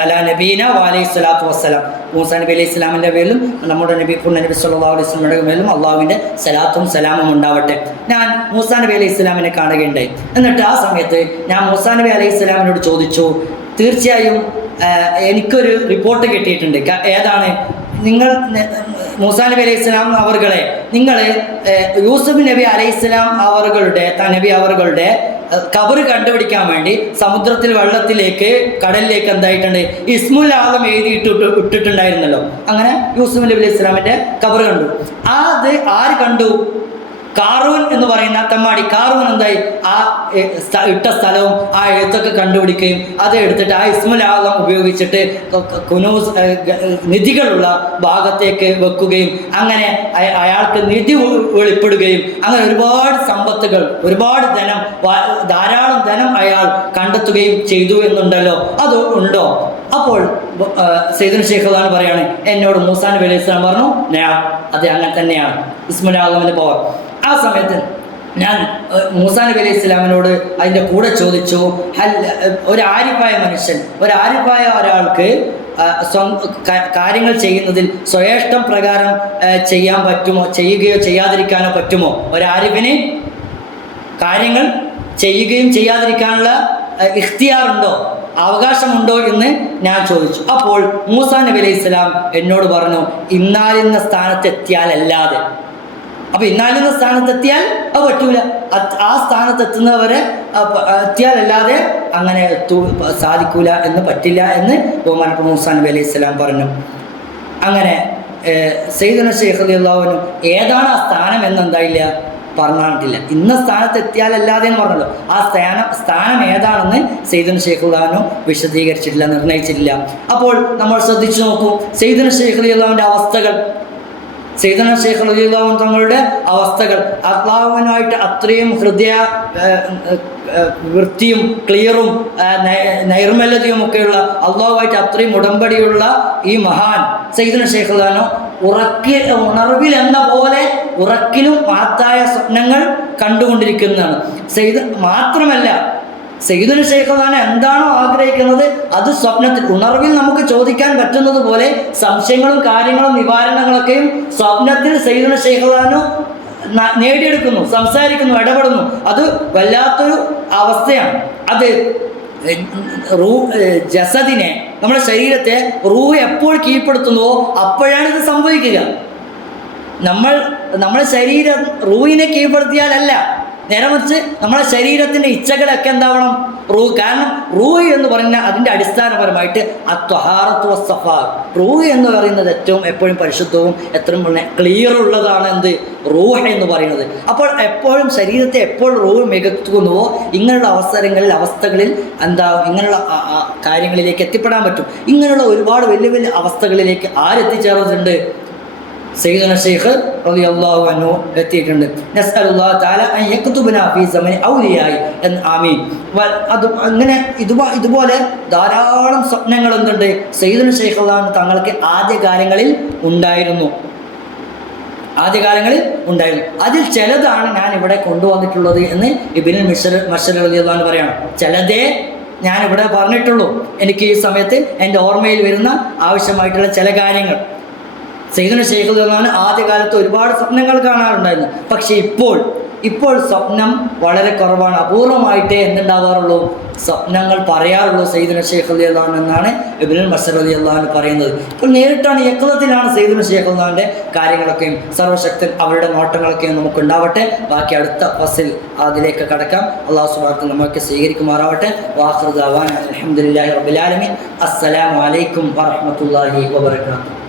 അലാ നബീന വഅലൈഹി സ്വലാത്തു വസ്സലാം, മൂസാ നബി അലൈഹി സ്വലാമിൻ്റെ പേരിലും നമ്മുടെ നബി സല്ലല്ലാഹു അലൈഹി വസല്ലമയുടെ പേരിലും അള്ളാഹുവിൻ്റെ സലാത്തും സലാമും ഉണ്ടാവട്ടെ. ഞാൻ മൂസാ നബി അലൈഹി സ്വലാമിനെ കാണുകയുണ്ടായി. എന്നിട്ട് ആ സമയത്ത് ഞാൻ മൂസാ നബി അലൈഹി സ്വലാമിനോട് ചോദിച്ചു, തീർച്ചയായും എനിക്കൊരു റിപ്പോർട്ട് കിട്ടിയിട്ടുണ്ട്. ഏതാണ്? നിങ്ങൾ മൂസാ നബി അലൈഹി സ്വലാം അവർകളെ നിങ്ങൾ യൂസുഫ് നബി അലൈഹിസ്സലാം അവറുകളുടെ ഖബർ കണ്ടുപിടിക്കാൻ വേണ്ടി സമുദ്രത്തിൽ വെള്ളത്തിലേക്ക് കടലിലേക്ക് എന്തായിട്ടുണ്ട് ഇസ്മുൽ ആദം ഇട്ടിട്ടുണ്ടായിരുന്നല്ലോ. അങ്ങനെ യൂസുഫ് നബി അലൈഹി സ്വലാമിന്റെ ഖബർ കണ്ടു. അത് ആര് കണ്ടു? കാറൂൻ എന്ന് പറയുന്ന തമ്മാടി കാറൂൻ എന്തായി ആ ഇട്ട സ്ഥലവും ആ എഴുത്തൊക്കെ കണ്ടുപിടിക്കുകയും അത് എടുത്തിട്ട് ആ ഇസ്മുൽ ആദം ഉപയോഗിച്ചിട്ട് കുനൂസ് നിധികളുള്ള ഭാഗത്തേക്ക് വെക്കുകയും അങ്ങനെ അയാൾക്ക് നിധി വെളിപ്പെടുകയും അങ്ങനെ ഒരുപാട് സമ്പത്തുകൾ, ഒരുപാട് ധനം, ധാരാളം ധനം അയാൾ കണ്ടെത്തുകയും ചെയ്തു എന്നുണ്ടല്ലോ. അത് ഉണ്ടോ? അപ്പോൾ സയ്യിദുൽ ശൈഖ് ഖാൻ പറയാണ്, എന്നോട് മൂസാ നബി അലൈഹി സ്വലാം പറഞ്ഞു, അത് അങ്ങനെ തന്നെയാണ് ഇസ്മുൽ ആദമിന്റെ പവർ. ആ സമയത്ത് ഞാൻ മൂസാ നബി അലൈഹി സ്വലാമിനോട് അതിൻ്റെ കൂടെ ചോദിച്ചു, ഒരു ആരിഫായ മനുഷ്യൻ, ഒരാരിഫായ ഒരാൾക്ക് കാര്യങ്ങൾ ചെയ്യുന്നതിൽ സ്വയേഷ്ടം പ്രകാരം ചെയ്യാൻ പറ്റുമോ, ചെയ്യുകയോ ചെയ്യാതിരിക്കാനോ പറ്റുമോ? ഒരാരിഫിന് കാര്യങ്ങൾ ചെയ്യുകയും ചെയ്യാതിരിക്കാനുള്ള ഇഖ്തിയാറുണ്ടോ, അവകാശമുണ്ടോ എന്ന് ഞാൻ ചോദിച്ചു. അപ്പോൾ മൂസാ നബി അലൈഹി സ്വലാം എന്നോട് പറഞ്ഞു, ഇന്നാലിന്ന സ്ഥാനത്തെത്തിയാലല്ലാതെ. അപ്പൊ ഇന്നാലിന്ന സ്ഥാനത്തെത്തിയാൽ അത് പറ്റൂല, ആ സ്ഥാനത്തെത്തുന്നവരെ എത്തിയാലല്ലാതെ അങ്ങനെ സാധിക്കൂല എന്ന്, പറ്റില്ല എന്ന് ബഹുമാനപ്പെട്ട മൂസാ നബി അലൈഹി സ്വലാം പറഞ്ഞു. അങ്ങനെ സയ്യിദുന ശൈഖ് റളിയല്ലാഹു അൻഹു ഏതാണ് ആ സ്ഥാനം എന്നെന്തായില്ല പറഞ്ഞിട്ടില്ല. ഇന്ന സ്ഥാനത്ത് എത്തിയാലല്ലാതെ എന്ന് പറഞ്ഞല്ലോ. ആ സ്ഥാനം ഏതാണെന്ന് സയ്യിദുന ശൈഖ് റളിയല്ലാഹു അൻഹു വിശദീകരിച്ചിട്ടില്ല, നിർണയിച്ചിട്ടില്ല. അപ്പോൾ നമ്മൾ ശ്രദ്ധിച്ചു നോക്കൂ സയ്യിദുന ശൈഖ് റളിയല്ലാഹു അൻഹുവിന്റെ അവസ്ഥകൾ. സയ്യിദുന ശൈഖ് റളിയല്ലാഹു അൻഹു തങ്ങളുടെ അവസ്ഥകൾ അല്ലാഹുവിനായിട്ട് അത്രയും വൃത്തിയും ക്ലിയറും നൈർമല്യതയും ഒക്കെയുള്ള, അള്ളാഹുവായിട്ട് അത്രയും ഉടമ്പടിയുള്ള ഈ മഹാൻ സയ്യിദുന ശൈഖ് റളിയല്ലാഹു അൻഹു ഉണർവിൽ എന്ന പോലെ ഉറക്കിലും മഹത്തായ സ്വപ്നങ്ങൾ കണ്ടുകൊണ്ടിരിക്കുന്നതാണ്. മാത്രമല്ല സയ്യിദുന ശൈഖ് റളിയല്ലാഹു അൻഹു എന്താണോ ആഗ്രഹിക്കുന്നത് അത് സ്വപ്നത്തിൽ, ഉണർവിൽ നമുക്ക് ചോദിക്കാൻ പറ്റുന്നത് പോലെ സംശയങ്ങളും കാര്യങ്ങളും നിവാരണങ്ങളൊക്കെയും സ്വപ്നത്തിൽ സയ്യിദുന ശൈഖ് റളിയല്ലാഹു അൻഹു നേടിയെടുക്കുന്നു, സംസാരിക്കുന്നു, ഇടപെടുന്നു. അത് വല്ലാത്തൊരു അവസ്ഥയാണ്. അത് ജസദിനെ, നമ്മുടെ ശരീരത്തെ റൂഹ് എപ്പോൾ കീഴ്പ്പെടുത്തുന്നുവോ അപ്പോഴാണ് ഇത് സംഭവിക്കുക. നമ്മുടെ ശരീരം റൂഹിനെ കീഴ്പ്പെടുത്തിയാലല്ല, നേരെ മറിച്ച് നമ്മുടെ ശരീരത്തിൻ്റെ ഇച്ഛകളൊക്കെ എന്താവണം റൂഹ്. കാരണം റൂഹ് എന്ന് പറഞ്ഞാൽ അതിൻ്റെ അടിസ്ഥാനപരമായിട്ട് അത്വഹാറത്തു വസ്സഫാ. റൂഹ് എന്ന് പറയുന്നത് ഏറ്റവും എപ്പോഴും പരിശുദ്ധവും എത്രയും ക്ലിയർ ഉള്ളതാണ് എന്ത് റൂഹ് എന്ന് പറയുന്നത്. അപ്പോൾ എപ്പോഴും ശരീരത്തെ എപ്പോൾ റൂഹ് മികത്തുന്നുവോ ഇങ്ങനെയുള്ള അവസ്ഥകളിൽ ഇങ്ങനെയുള്ള കാര്യങ്ങളിലേക്ക് എത്തിപ്പെടാൻ പറ്റും. ഇങ്ങനെയുള്ള ഒരുപാട് വലിയ വലിയ അവസ്ഥകളിലേക്ക് ആരെത്തിച്ചേർന്നിട്ടുണ്ട്? സയ്യിദുന ശൈഖ് റളിയല്ലാഹു അൻഹു എത്തിയിട്ടുണ്ട്. നസ്അലുല്ലാഹു തആല അൻ യക്തുബനാ ഫീ സമനി ഔലിയായി എന്ന് ആമീൻ. അത് അങ്ങനെ ഇതുപോലെ ധാരാളം സ്വപ്നങ്ങൾ എന്തുണ്ട് സയ്യിദുന ശൈഖ് റളിയല്ലാഹു അൻഹു തങ്ങൾക്ക് ആദ്യകാലങ്ങളിൽ ഉണ്ടായിരുന്നു. അതിൽ ചിലതാണ് ഞാൻ ഇവിടെ കൊണ്ടുവന്നിട്ടുള്ളത് എന്ന് ഇബ്നുൽ മശ്ശർ റളിയല്ലാഹു അൻഹു പറയണം. ചിലതേ ഞാനിവിടെ പറഞ്ഞിട്ടുള്ളൂ. എനിക്ക് ഈ സമയത്ത് എൻ്റെ ഓർമ്മയിൽ വരുന്ന ആവശ്യമായിട്ടുള്ള ചില കാര്യങ്ങൾ. സയ്യിദുന ശൈഖ് റളിയല്ലാഹു അൻഹു ആദ്യകാലത്ത് ഒരുപാട് സ്വപ്നങ്ങൾ കാണാറുണ്ടായിരുന്നു. പക്ഷേ ഇപ്പോൾ സ്വപ്നം വളരെ കുറവാണ്. അപൂർവമായിട്ടേ എന്തുണ്ടാവാറുള്ളൂ, സ്വപ്നങ്ങൾ പറയാറുള്ളൂ സയ്യിദുന ശൈഖ് റളിയല്ലാഹു അൻഹു എന്നാണ് ഇബ്നുൽ മശ്ശർ റളിയല്ലാഹു അൻഹു പറയുന്നത്. ഇപ്പോൾ നേരിട്ടാണ് യഖ്ളത്തിലാണ് സയ്യിദുന ശൈഖ് റളിയല്ലാഹു അൻഹുവിൻ്റെ കാര്യങ്ങളൊക്കെയും സർവശക്തൻ അവരുടെ നോട്ടങ്ങളൊക്കെയും നമുക്കുണ്ടാവട്ടെ. ബാക്കി അടുത്ത ഫസിൽ അതിലേക്ക് കടക്കാം. അല്ലാഹു സുബ്ഹാനഹു വ തആല നമുക്ക് സ്വീകരിക്കുമാറാവട്ടെ. വാഖിറു ദഅവാന അൽഹംദുലില്ലാഹി റബ്ബിൽ ആലമീൻ. അസ്സലാമു അലൈക്കും വറഹ്മത്തുള്ളാഹി വബറകാതുഹു.